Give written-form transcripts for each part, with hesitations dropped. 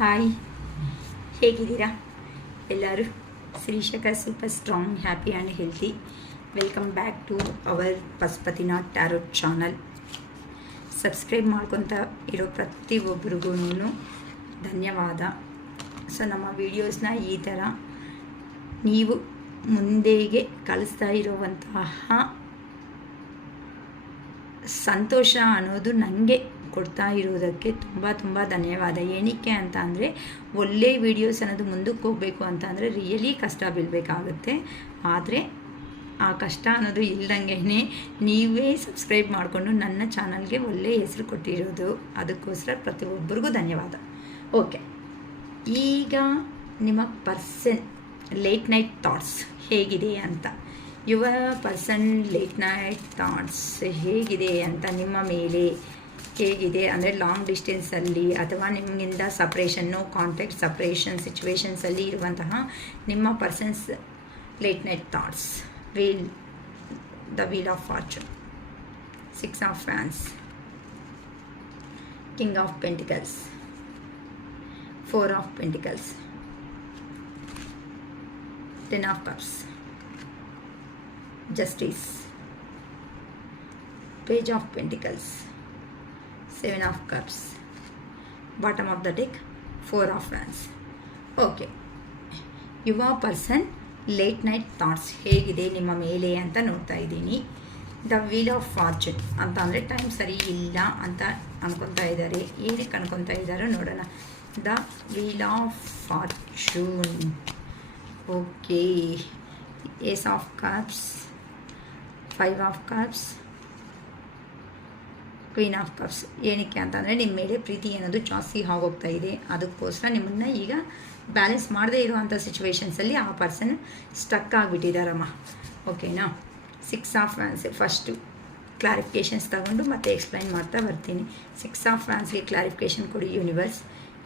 Hi, ಹೇಗಿದ್ದೀರಾ ಎಲ್ಲರೂ? Shrishekhar super strong, happy and healthy. Welcome back to our Pashupatinath tarot channel. Subscribe ಮಾಡ್ಕೊತ ಇರೋ ಪ್ರತಿಯೊಬ್ಬರಿಗೂ ಧನ್ಯವಾದ. ಸೊ ನಮ್ಮ ವೀಡಿಯೋಸ್ನ ಈ ಥರ ನೀವು ಮುಂದೆಗೆ ಕಳಿಸ್ತಾ ಇರುವಂತಹ ಸಂತೋಷ ಅನ್ನೋದು ನನಗೆ ಕೊಡ್ತಾ ಇರೋದಕ್ಕೆ ತುಂಬ ಧನ್ಯವಾದ. ಏನಕ್ಕೆ ಅಂತ ಅಂದರೆ, ಒಳ್ಳೆ ವೀಡಿಯೋಸ್ ಅನ್ನೋದು ಮುಂದಕ್ಕೆ ಹೋಗಬೇಕು ಅಂತ ಅಂದರೆ ರಿಯಲಿ ಕಷ್ಟ ಬೀಳಬೇಕಾಗುತ್ತೆ. ಆದರೆ ಆ ಕಷ್ಟ ಅನ್ನೋದು ಇಲ್ದಂಗೆ ನೀವೇ ಸಬ್ಸ್ಕ್ರೈಬ್ ಮಾಡಿಕೊಂಡು ನನ್ನ ಚಾನಲ್ಗೆ ಒಳ್ಳೆಯ ಹೆಸರು ಕೊಟ್ಟಿರೋದು, ಅದಕ್ಕೋಸ್ಕರ ಪ್ರತಿಯೊಬ್ಬರಿಗೂ ಧನ್ಯವಾದ. ಓಕೆ, ಈಗ ನಿಮ್ಮ ಪರ್ಸನ್ ಲೇಟ್ ನೈಟ್ ಥಾಟ್ಸ್ ಹೇಗಿದೆ ಅಂತ, ಯುವ ಪರ್ಸನ್ ಲೇಟ್ ನೈಟ್ ಥಾಟ್ಸ್ ಹೇಗಿದೆ ಅಂತ, ನಿಮ್ಮ ಮೇಲೆ ಹೇಗಿದೆ ಅಂದರೆ ಲಾಂಗ್ ಡಿಸ್ಟೆನ್ಸಲ್ಲಿ ಅಥವಾ ನಿಮಗಿಂದ ಸಪ್ರೇಷನ್ನು, ಕಾಂಟ್ಯಾಕ್ಟ್ ಸಪ್ರೇಷನ್ ಸಿಚುವೇಶನ್ಸಲ್ಲಿ ಇರುವಂತಹ ನಿಮ್ಮ persons late night thoughts. Wheel of fortune, 6 of fans, king of pentacles, 4 of pentacles, 10 of cups, justice, page of pentacles, 7 of cups, bottom of the deck, 4 of wands. Okay, ಯುವ person late night thoughts ಹೇಗಿದೆ ನಿಮ್ಮ ಮೇಲೆ ಅಂತ ನೋಡ್ತಾ ಇದ್ದೀನಿ. The wheel of fortune ಅಂತ ಅಂದರೆ time ಸರಿ ಇಲ್ಲ ಅಂತ ಅನ್ಕೊತಾ ಇದ್ದಾರೆ. ಏನಕ್ಕೆ ಅನ್ಕೊತಾ ಇದ್ದಾರೋ ನೋಡೋಣ. The wheel of fortune. Okay, ace of cups, 5 of cups, queen of cups. ಏನಕ್ಕೆ ಅಂತಂದರೆ ನಿಮ್ಮ ಮೇಲೆ ಪ್ರೀತಿ ಅನ್ನೋದು ಜಾಸ್ತಿ ಆಗೋಗ್ತಾ ಇದೆ. ಅದಕ್ಕೋಸ್ಕರ ನಿಮ್ಮನ್ನು ಈಗ ಬ್ಯಾಲೆನ್ಸ್ ಮಾಡದೇ ಇರುವಂಥ ಸಿಚುವೇಶನ್ಸಲ್ಲಿ ಆ ಪರ್ಸನ್ ಸ್ಟಕ್ ಆಗಿಬಿಟ್ಟಿದ್ದಾರಮ್ಮ. ಓಕೆನಾ? 6 ಆಫ್ ವ್ಯಾನ್ಸ್. ಫಸ್ಟು ಕ್ಲಾರಿಫಿಕೇಷನ್ಸ್ ತಗೊಂಡು ಮತ್ತೆ ಎಕ್ಸ್ಪ್ಲೈನ್ ಮಾಡ್ತಾ ಬರ್ತೀನಿ. 6 ಆಫ್ ವ್ಯಾನ್ಸ್ಗೆ ಕ್ಲಾರಿಫಿಕೇಷನ್ ಕೊಡಿ ಯೂನಿವರ್ಸ್.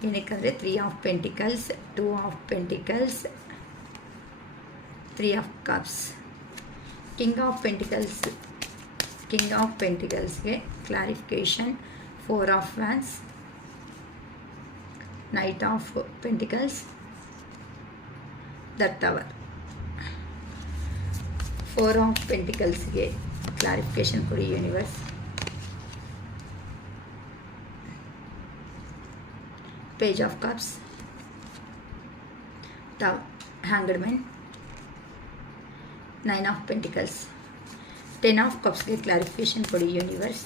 ಏನಕ್ಕಂದರೆ 3 of pentacles, 2 of pentacles, 3 of cups, king of pentacles. King of ಪೆಂಟಿಕಲ್ಸ್ಗೆ clarification 4 of wands, knight of pentacles, the tower. 4 of ಪೆಂಟಿಕಲ್ಸ್ಗೆ ಕ್ಲಾರಿಫಿಕೇಷನ್ ಕೊಡಿ universe. Page of cups, the hanged man, 9 of pentacles, 10 of ಕಪ್ಸ್ಗೆ clarification ಕೊಡಿ universe.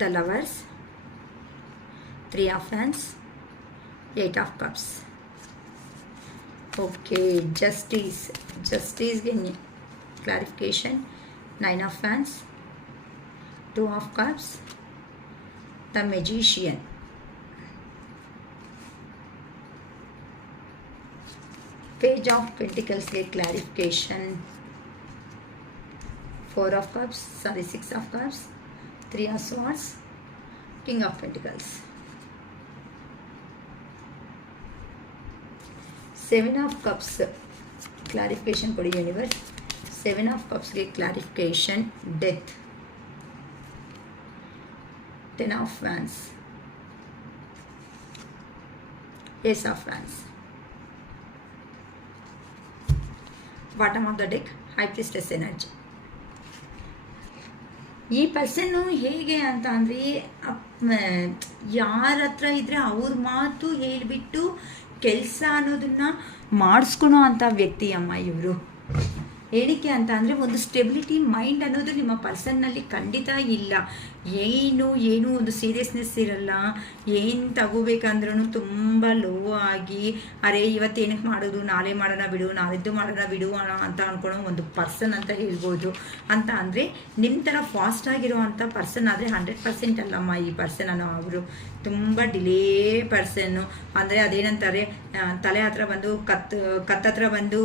The lovers, 3 of wands, 8 of cups. Okay, ಜಸ್ಟಿಸ್ಗೆ clarification 9 of wands, 2 of cups, the magician. Page of Pentacles के clarification 4 of cups, 6 of cups, 3 of swords, king of pentacles. 7 of cups clarification for the universe. 7 of cups के clarification death. 10 of wands, ace of wands. Bottom of the deck, high priestess energy. ಈ ಪರ್ಸನ್ನು ಹೇಗೆ ಅಂತ ಅಂದರೆ, ಯಾರ ಹತ್ರ ಇದ್ದರೆ ಅವ್ರ ಮಾತು ಹೇಳಿಬಿಟ್ಟು ಕೆಲಸ ಅನ್ನೋದನ್ನು ಮಾಡಿಸ್ಕೊಳೋ ಅಂಥ ವ್ಯಕ್ತಿ ಅಮ್ಮ ಇವರು. ಏನಕ್ಕೆ ಅಂತ ಅಂದರೆ, ಒಂದು ಸ್ಟೆಬಿಲಿಟಿ ಮೈಂಡ್ ಅನ್ನೋದು ನಿಮ್ಮ ಪರ್ಸನ್ನಲ್ಲಿ ಖಂಡಿತ ಇಲ್ಲ. ಏನು ಒಂದು ಸೀರಿಯಸ್ನೆಸ್ ಇರಲ್ಲ. ಏನು ತಗೋಬೇಕಂದ್ರೂ ತುಂಬ ಲೋ ಆಗಿ, ಅರೆ ಇವತ್ತೇನಕ್ಕೆ ಮಾಡೋದು, ನಾಳೆ ಮಾಡೋಣ ಬಿಡು, ನಾಳಿದ್ದು ಮಾಡೋಣ ಬಿಡುವಣ ಅಂತ ಅಂದ್ಕೊಳ್ಳೋ ಒಂದು ಪರ್ಸನ್ ಅಂತ ಹೇಳ್ಬೋದು. ಅಂತ ಅಂದರೆ ನಿಮ್ಮ ಥರ ಫಾಸ್ಟಾಗಿರುವಂಥ ಪರ್ಸನ್ ಆದರೆ 100% ಅಲ್ಲಮ್ಮ ಈ ಪರ್ಸನ್ ಅನ್ನೋ. ಅವರು ತುಂಬ ಡಿಲೇ ಪರ್ಸನ್ನು. ಅಂದರೆ ಅದೇನಂತಾರೆ, ತಲೆ ಹತ್ರ ಬಂದು ಕತ್ ಹತ್ರ ಬಂದು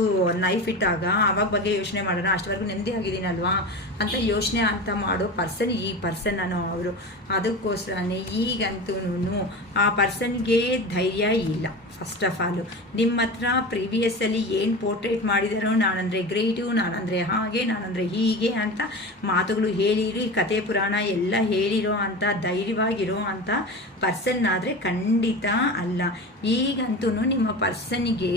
ನೈಫ್ ಇಟ್ಟಾಗ ಆವಾಗ ಬಗ್ಗೆ ಯೋಚನೆ ಮಾಡೋಣ, ಅಷ್ಟವರೆಗೂ ನೆಮ್ಮದಿ ಆಗಿದ್ದೀನಲ್ವಾ ಅಂತ ಯೋಚನೆ ಅಂತ ಮಾಡೋ ಪರ್ಸನ್ ಈ ಪರ್ಸನ್ ಅನ್ನೋ ಅವರು. ಅದಕ್ಕೋಸ್ಕರನೇ ಈಗಂತೂ ಆ ಪರ್ಸನ್ಗೆ ಧೈರ್ಯ ಇಲ್ಲ. ಫಸ್ಟ್ ಆಫ್ ಆಲು ನಿಮ್ಮ ಹತ್ರ ಪ್ರೀವಿಯಸ್ಸಲ್ಲಿ ಏನು ಪೋರ್ಟ್ರೇಟ್ ಮಾಡಿದಾರೋ ನಾನಂದರೆ ಗ್ರೇಟು, ನಾನಂದರೆ ಹಾಗೆ, ನಾನಂದರೆ ಹೀಗೆ ಅಂತ ಮಾತುಗಳು ಹೇಳಿರಿ, ಕತೆ ಪುರಾಣ ಎಲ್ಲ ಹೇಳಿರೋ ಅಂತ ಧೈರ್ಯವಾಗಿರೋ ಅಂತ ಪರ್ಸನ್ ಆದರೆ ಖಂಡಿತ ಅಲ್ಲ. ಈಗಂತೂ ನಿಮ್ಮ ಪರ್ಸನ್ಗೆ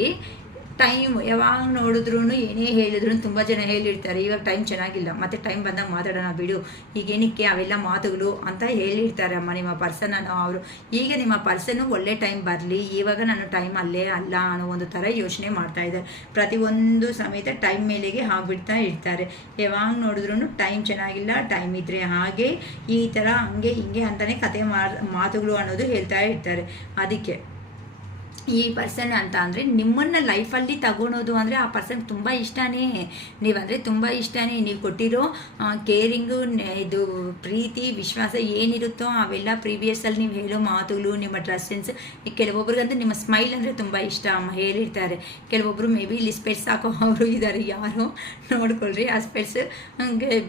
ಟೈಮ್ ಯಾವಾಗ ನೋಡಿದ್ರು ಏನೇ ಹೇಳಿದ್ರು ತುಂಬ ಜನ ಹೇಳಿರ್ತಾರೆ ಇವಾಗ ಟೈಮ್ ಚೆನ್ನಾಗಿಲ್ಲ, ಮತ್ತು ಟೈಮ್ ಬಂದಾಗ ಮಾತಾಡೋಣ ಬಿಡು, ಈಗೇನಕ್ಕೆ ಅವೆಲ್ಲ ಮಾತುಗಳು ಅಂತ ಹೇಳಿರ್ತಾರೆ ಅಮ್ಮ ನಿಮ್ಮ ಪರ್ಸನ್ ಅನ್ನೋ ಅವರು. ಈಗ ನಿಮ್ಮ ಪರ್ಸನ್ನು ಒಳ್ಳೆ ಟೈಮ್ ಬರಲಿ, ಇವಾಗ ನಾನು ಟೈಮ್ ಅಲ್ಲೇ ಅಲ್ಲ ಅನ್ನೋ ಒಂದು ಥರ ಯೋಚನೆ ಮಾಡ್ತಾ ಇದ್ದಾರೆ. ಪ್ರತಿಯೊಂದು ಸಮೇತ ಟೈಮ್ ಮೇಲೆಗೆ ಆಗಿಬಿಡ್ತಾ ಇರ್ತಾರೆ. ಯಾವಾಗ ನೋಡಿದ್ರು ಟೈಮ್ ಚೆನ್ನಾಗಿಲ್ಲ, ಟೈಮ್ ಇದ್ದರೆ ಹಾಗೆ ಈ ಥರ ಹಂಗೆ ಹಿಂಗೆ ಅಂತಲೇ ಕತೆ ಮಾತುಗಳು ಅನ್ನೋದು ಹೇಳ್ತಾ ಇರ್ತಾರೆ. ಅದಕ್ಕೆ ಈ ಪರ್ಸನ್ ಅಂತ ಅಂದರೆ ನಿಮ್ಮನ್ನು ಲೈಫಲ್ಲಿ ತಗೊಳೋದು ಅಂದರೆ ಆ ಪರ್ಸನ್ ತುಂಬ ಇಷ್ಟನೇ, ನೀವಂದರೆ ತುಂಬ ಇಷ್ಟನೇ. ನೀವು ಕೊಟ್ಟಿರೋ ಕೇರಿಂಗು, ಇದು ಪ್ರೀತಿ ವಿಶ್ವಾಸ ಏನಿರುತ್ತೋ ಅವೆಲ್ಲ ಪ್ರೀವಿಯಸ್ಸಲ್ಲಿ ನೀವು ಹೇಳೋ ಮಾತುಗಳು, ನಿಮ್ಮ ಡ್ರೆಸ್ಸೆನ್ಸ್. ಕೆಲವೊಬ್ರಿಗಂತೂ ನಿಮ್ಮ ಸ್ಮೈಲ್ ಅಂದರೆ ತುಂಬ ಇಷ್ಟ ಅಮ್ಮ ಹೇಳಿರ್ತಾರೆ. ಕೆಲವೊಬ್ಬರು ಮೇ ಬಿ ಇಲ್ಲಿ ಸ್ಪೆಟ್ಸ್ ಹಾಕೋ ಅವರು ಇದ್ದಾರೆ, ಯಾರು ನೋಡ್ಕೊಳ್ರಿ. ಆ ಸ್ಪೆಟ್ಸ್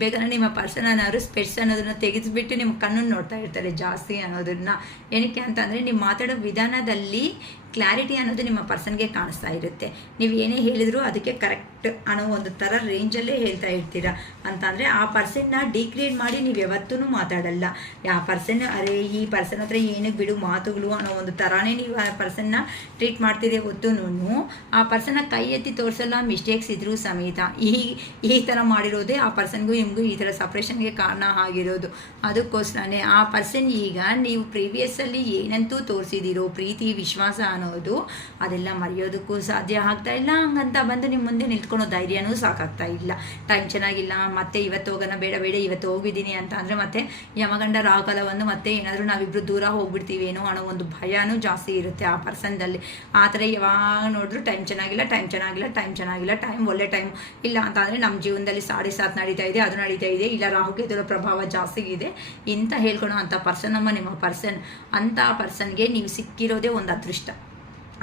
ಬೇಕಾದ್ರೆ ನಿಮ್ಮ ಪರ್ಸನ್ ಅನ್ನೋರು ಸ್ಪೆಟ್ಸ್ ಅನ್ನೋದನ್ನ ತೆಗೆದುಬಿಟ್ಟು ನಿಮ್ಮ ಕಣ್ಣನ್ನು ನೋಡ್ತಾ ಇರ್ತಾರೆ ಜಾಸ್ತಿ ಅನ್ನೋದನ್ನ. ಏನಕ್ಕೆ ಅಂತಂದರೆ ನೀವು ಮಾತಾಡೋ ವಿಧಾನದಲ್ಲಿ ಕ್ಲಾರಿಟಿ ಅನ್ನೋದು ನಿಮ್ಮ ಪರ್ಸನ್ಗೆ ಕಾಣಿಸ್ತಾ ಇರುತ್ತೆ. ನೀವು ಏನೇ ಹೇಳಿದ್ರು ಅದಕ್ಕೆ ಕರೆಕ್ಟ್ ಅನ್ನೋ ಒಂದು ಥರ ರೇಂಜಲ್ಲೇ ಹೇಳ್ತಾ ಇರ್ತೀರ ಅಂತಂದರೆ ಆ ಪರ್ಸನ್ನ ಡಿಗ್ರೇಡ್ ಮಾಡಿ ನೀವು ಯಾವತ್ತೂ ಮಾತಾಡಲ್ಲ. ಆ ಪರ್ಸನ್ ಅರೆ ಈ ಪರ್ಸನ್ ಹತ್ರ ಏನಕ್ಕೆ ಬಿಡು ಮಾತುಗಳು ಅನ್ನೋ ಒಂದು ಥರನೇ ನೀವು ಆ ಪರ್ಸನ್ನ ಟ್ರೀಟ್ ಮಾಡ್ತಿದ್ದೆ ಹೊತ್ತು ಆ ಪರ್ಸನ್ನ ಕೈ ಎತ್ತಿ ತೋರಿಸಲ್ಲ, ಮಿಸ್ಟೇಕ್ಸ್ ಇದ್ರೂ ಸಮೇತ. ಈ ಥರ ಮಾಡಿರೋದೇ ಆ ಪರ್ಸನ್ಗೂ ನಿಮಗೂ ಈ ಥರ ಸಪ್ರೇಷನ್ಗೆ ಕಾರಣ ಆಗಿರೋದು. ಅದಕ್ಕೋಸ್ಕರನೇ ಆ ಪರ್ಸನ್ ಈಗ ನೀವು ಪ್ರೀವಿಯಸ್ಸಲ್ಲಿ ಏನಂತೂ ತೋರಿಸಿದಿರೋ ಪ್ರೀತಿ ವಿಶ್ವಾಸ ಅನ್ನೋದು ಅದೆಲ್ಲ ಮರೆಯೋದಕ್ಕೂ ಸಾಧ್ಯ ಆಗ್ತಾ ಇಲ್ಲ. ಹಂಗಂತ ಬಂದು ನಿಮ್ಮ ಮುಂದೆ ನಿಂತ್ಕೊಳ್ಳೋ ಧೈರ್ಯನೂ ಸಾಕಾಗ್ತಾ ಇಲ್ಲ. ಟೈಮ್ ಚೆನ್ನಾಗಿಲ್ಲ, ಮತ್ತೆ ಇವತ್ತು ಹೋಗೋಣ, ಬೇಡ ಇವತ್ತು ಹೋಗಿದ್ದೀನಿ ಅಂತ ಅಂದರೆ ಮತ್ತೆ ಯಮಗಂಡ ರಾಹುಕಾಲವನ್ನು ಮತ್ತೆ ಏನಾದರೂ ನಾವಿಬ್ಬರು ದೂರ ಹೋಗ್ಬಿಡ್ತೀವೇನೋ ಅನ್ನೋ ಒಂದು ಭಯನೂ ಜಾಸ್ತಿ ಇರುತ್ತೆ ಆ ಪರ್ಸನ್ದಲ್ಲಿ. ಆ ಥರ ಯಾವಾಗ ನೋಡಿದ್ರು ಟೈಮ್ ಚೆನ್ನಾಗಿಲ್ಲ, ಟೈಮ್ ಒಳ್ಳೆ ಟೈಮ್ ಇಲ್ಲ ಅಂತ ಅಂದರೆ ನಮ್ಮ ಜೀವನದಲ್ಲಿ 7:30 ನಡೀತಾ ಇದೆ, ಅದು ನಡೀತಾ ಇದೆ, ಇಲ್ಲ ರಾಹುಕೇತುಗಳ ಪ್ರಭಾವ ಜಾಸ್ತಿ ಇದೆ ಇಂತ ಹೇಳ್ಕೊಳೋ ಅಂಥ ಪರ್ಸನ್ ನಮ್ಮ ನಿಮ್ಮ ಪರ್ಸನ್. ಅಂಥ ಪರ್ಸನ್ಗೆ ನೀವು ಸಿಕ್ಕಿರೋದೇ ಒಂದು ಅದೃಷ್ಟ.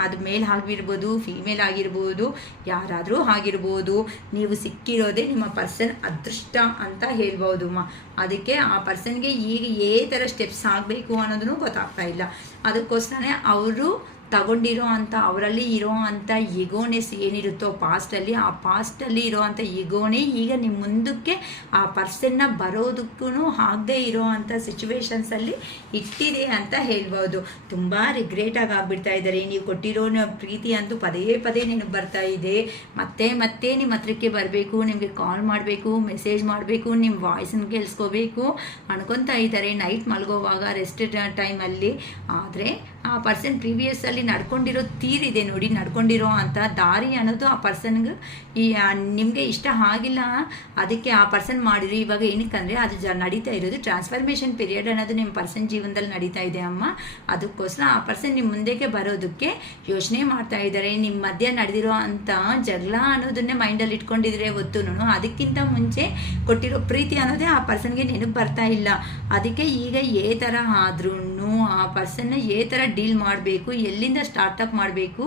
ಅದು ಮೇಲ್ ಆಗಿರ್ಬೋದು, ಫೀಮೇಲ್ ಆಗಿರ್ಬೋದು, ಯಾರಾದರೂ ಆಗಿರ್ಬೋದು, ನೀವು ಸಿಕ್ಕಿರೋದೇ ನಿಮ್ಮ ಪರ್ಸನ್ ಅದೃಷ್ಟ ಅಂತ ಹೇಳ್ಬೋದು ಅಮ್ಮ. ಅದಕ್ಕೆ ಆ ಪರ್ಸನ್ಗೆ ಈಗ ಥರ ಸ್ಟೆಪ್ಸ್ ಆಗಬೇಕು ಅನ್ನೋದನ್ನು ಗೊತ್ತಾಗ್ತಾ ಇಲ್ಲ. ಅದಕ್ಕೋಸ್ಕರನೇ ಅವರು ತಗೊಂಡಿರೋ ಅಂಥ ಅವರಲ್ಲಿ ಇರೋ ಅಂಥ ಈಗೋನೆಸ್ ಏನಿರುತ್ತೋ ಪಾಸ್ಟಲ್ಲಿ, ಆ ಪಾಸ್ಟಲ್ಲಿ ಇರೋ ಅಂಥ ಈಗೋನೇ ಈಗ ನಿಮ್ಮ ಮುಂದಕ್ಕೆ ಆ ಪರ್ಸನ್ನ ಬರೋದಕ್ಕೂ ಆಗದೆ ಇರೋ ಅಂಥ ಸಿಚುವೇಶನ್ಸಲ್ಲಿ ಇಟ್ಟಿದೆ ಅಂತ ಹೇಳ್ಬೋದು. ತುಂಬ ರಿಗ್ರೆಟಾಗಿ ಆಗ್ಬಿಡ್ತಾ ಇದ್ದಾರೆ. ನೀವು ಕೊಟ್ಟಿರೋ ಪ್ರೀತಿ ಅಂತೂ ಪದೇ ನೆನಪು ಬರ್ತಾ ಇದೆ. ಮತ್ತೆ ನಿಮ್ಮ ಹತ್ರಕ್ಕೆ ಬರಬೇಕು, ನಿಮಗೆ ಕಾಲ್ ಮಾಡಬೇಕು, ಮೆಸೇಜ್ ಮಾಡಬೇಕು, ನಿಮ್ಮ ವಾಯ್ಸನ್ನು ಕೇಳಿಸ್ಕೋಬೇಕು ಅನ್ಕೊತಾ ಇದ್ದಾರೆ ನೈಟ್ ಮಲಗೋವಾಗ ರೆಸ್ಟ್ ಟೈಮಲ್ಲಿ. ಆದರೆ ಆ ಪರ್ಸನ್ ಪ್ರೀವಿಯಸ್ಸಲ್ಲಿ ನಡ್ಕೊಂಡಿರೋ ತೀರಿದೆ ನೋಡಿ, ನಡ್ಕೊಂಡಿರೋ ಅಂಥ ದಾರಿ ಅನ್ನೋದು ಆ ಪರ್ಸನ್ಗೆ ನಿಮಗೆ ಇಷ್ಟ ಆಗಿಲ್ಲ. ಅದಕ್ಕೆ ಆ ಪರ್ಸನ್ ಮಾಡಿದ್ರು. ಇವಾಗ ಏನಕ್ಕಂದರೆ ಅದು ನಡೀತಾ ಇರೋದು ಟ್ರಾನ್ಸ್ಫಾರ್ಮೇಷನ್ ಪೀರಿಯಡ್ ಅನ್ನೋದು ನಿಮ್ಮ ಪರ್ಸನ್ ಜೀವನದಲ್ಲಿ ನಡೀತಾ ಇದೆ ಅಮ್ಮ. ಅದಕ್ಕೋಸ್ಕರ ಆ ಪರ್ಸನ್ ನಿಮ್ಮ ಮುಂದೆಗೆ ಬರೋದಕ್ಕೆ ಯೋಚನೆ ಮಾಡ್ತಾ ಇದ್ದಾರೆ. ನಿಮ್ಮ ಮಧ್ಯೆ ನಡೆದಿರೋ ಅಂಥ ಜಗಳ ಅನ್ನೋದನ್ನೇ ಮೈಂಡಲ್ಲಿ ಇಟ್ಕೊಂಡಿದ್ರೆ ಹೊತ್ತು ಅದಕ್ಕಿಂತ ಮುಂಚೆ ಕೊಟ್ಟಿರೋ ಪ್ರೀತಿ ಅನ್ನೋದೇ ಆ ಪರ್ಸನ್ಗೆ ನೆನಪು ಬರ್ತಾ ಇಲ್ಲ. ಅದಕ್ಕೆ ಈಗ ಥರ ಆದ್ರೂ ಆ ಪರ್ಸನ್ನ ಥರ ಡೀಲ್ ಮಾಡಬೇಕು, ಎಲ್ಲಿಂದ ಸ್ಟಾರ್ಟಪ್ ಮಾಡಬೇಕು,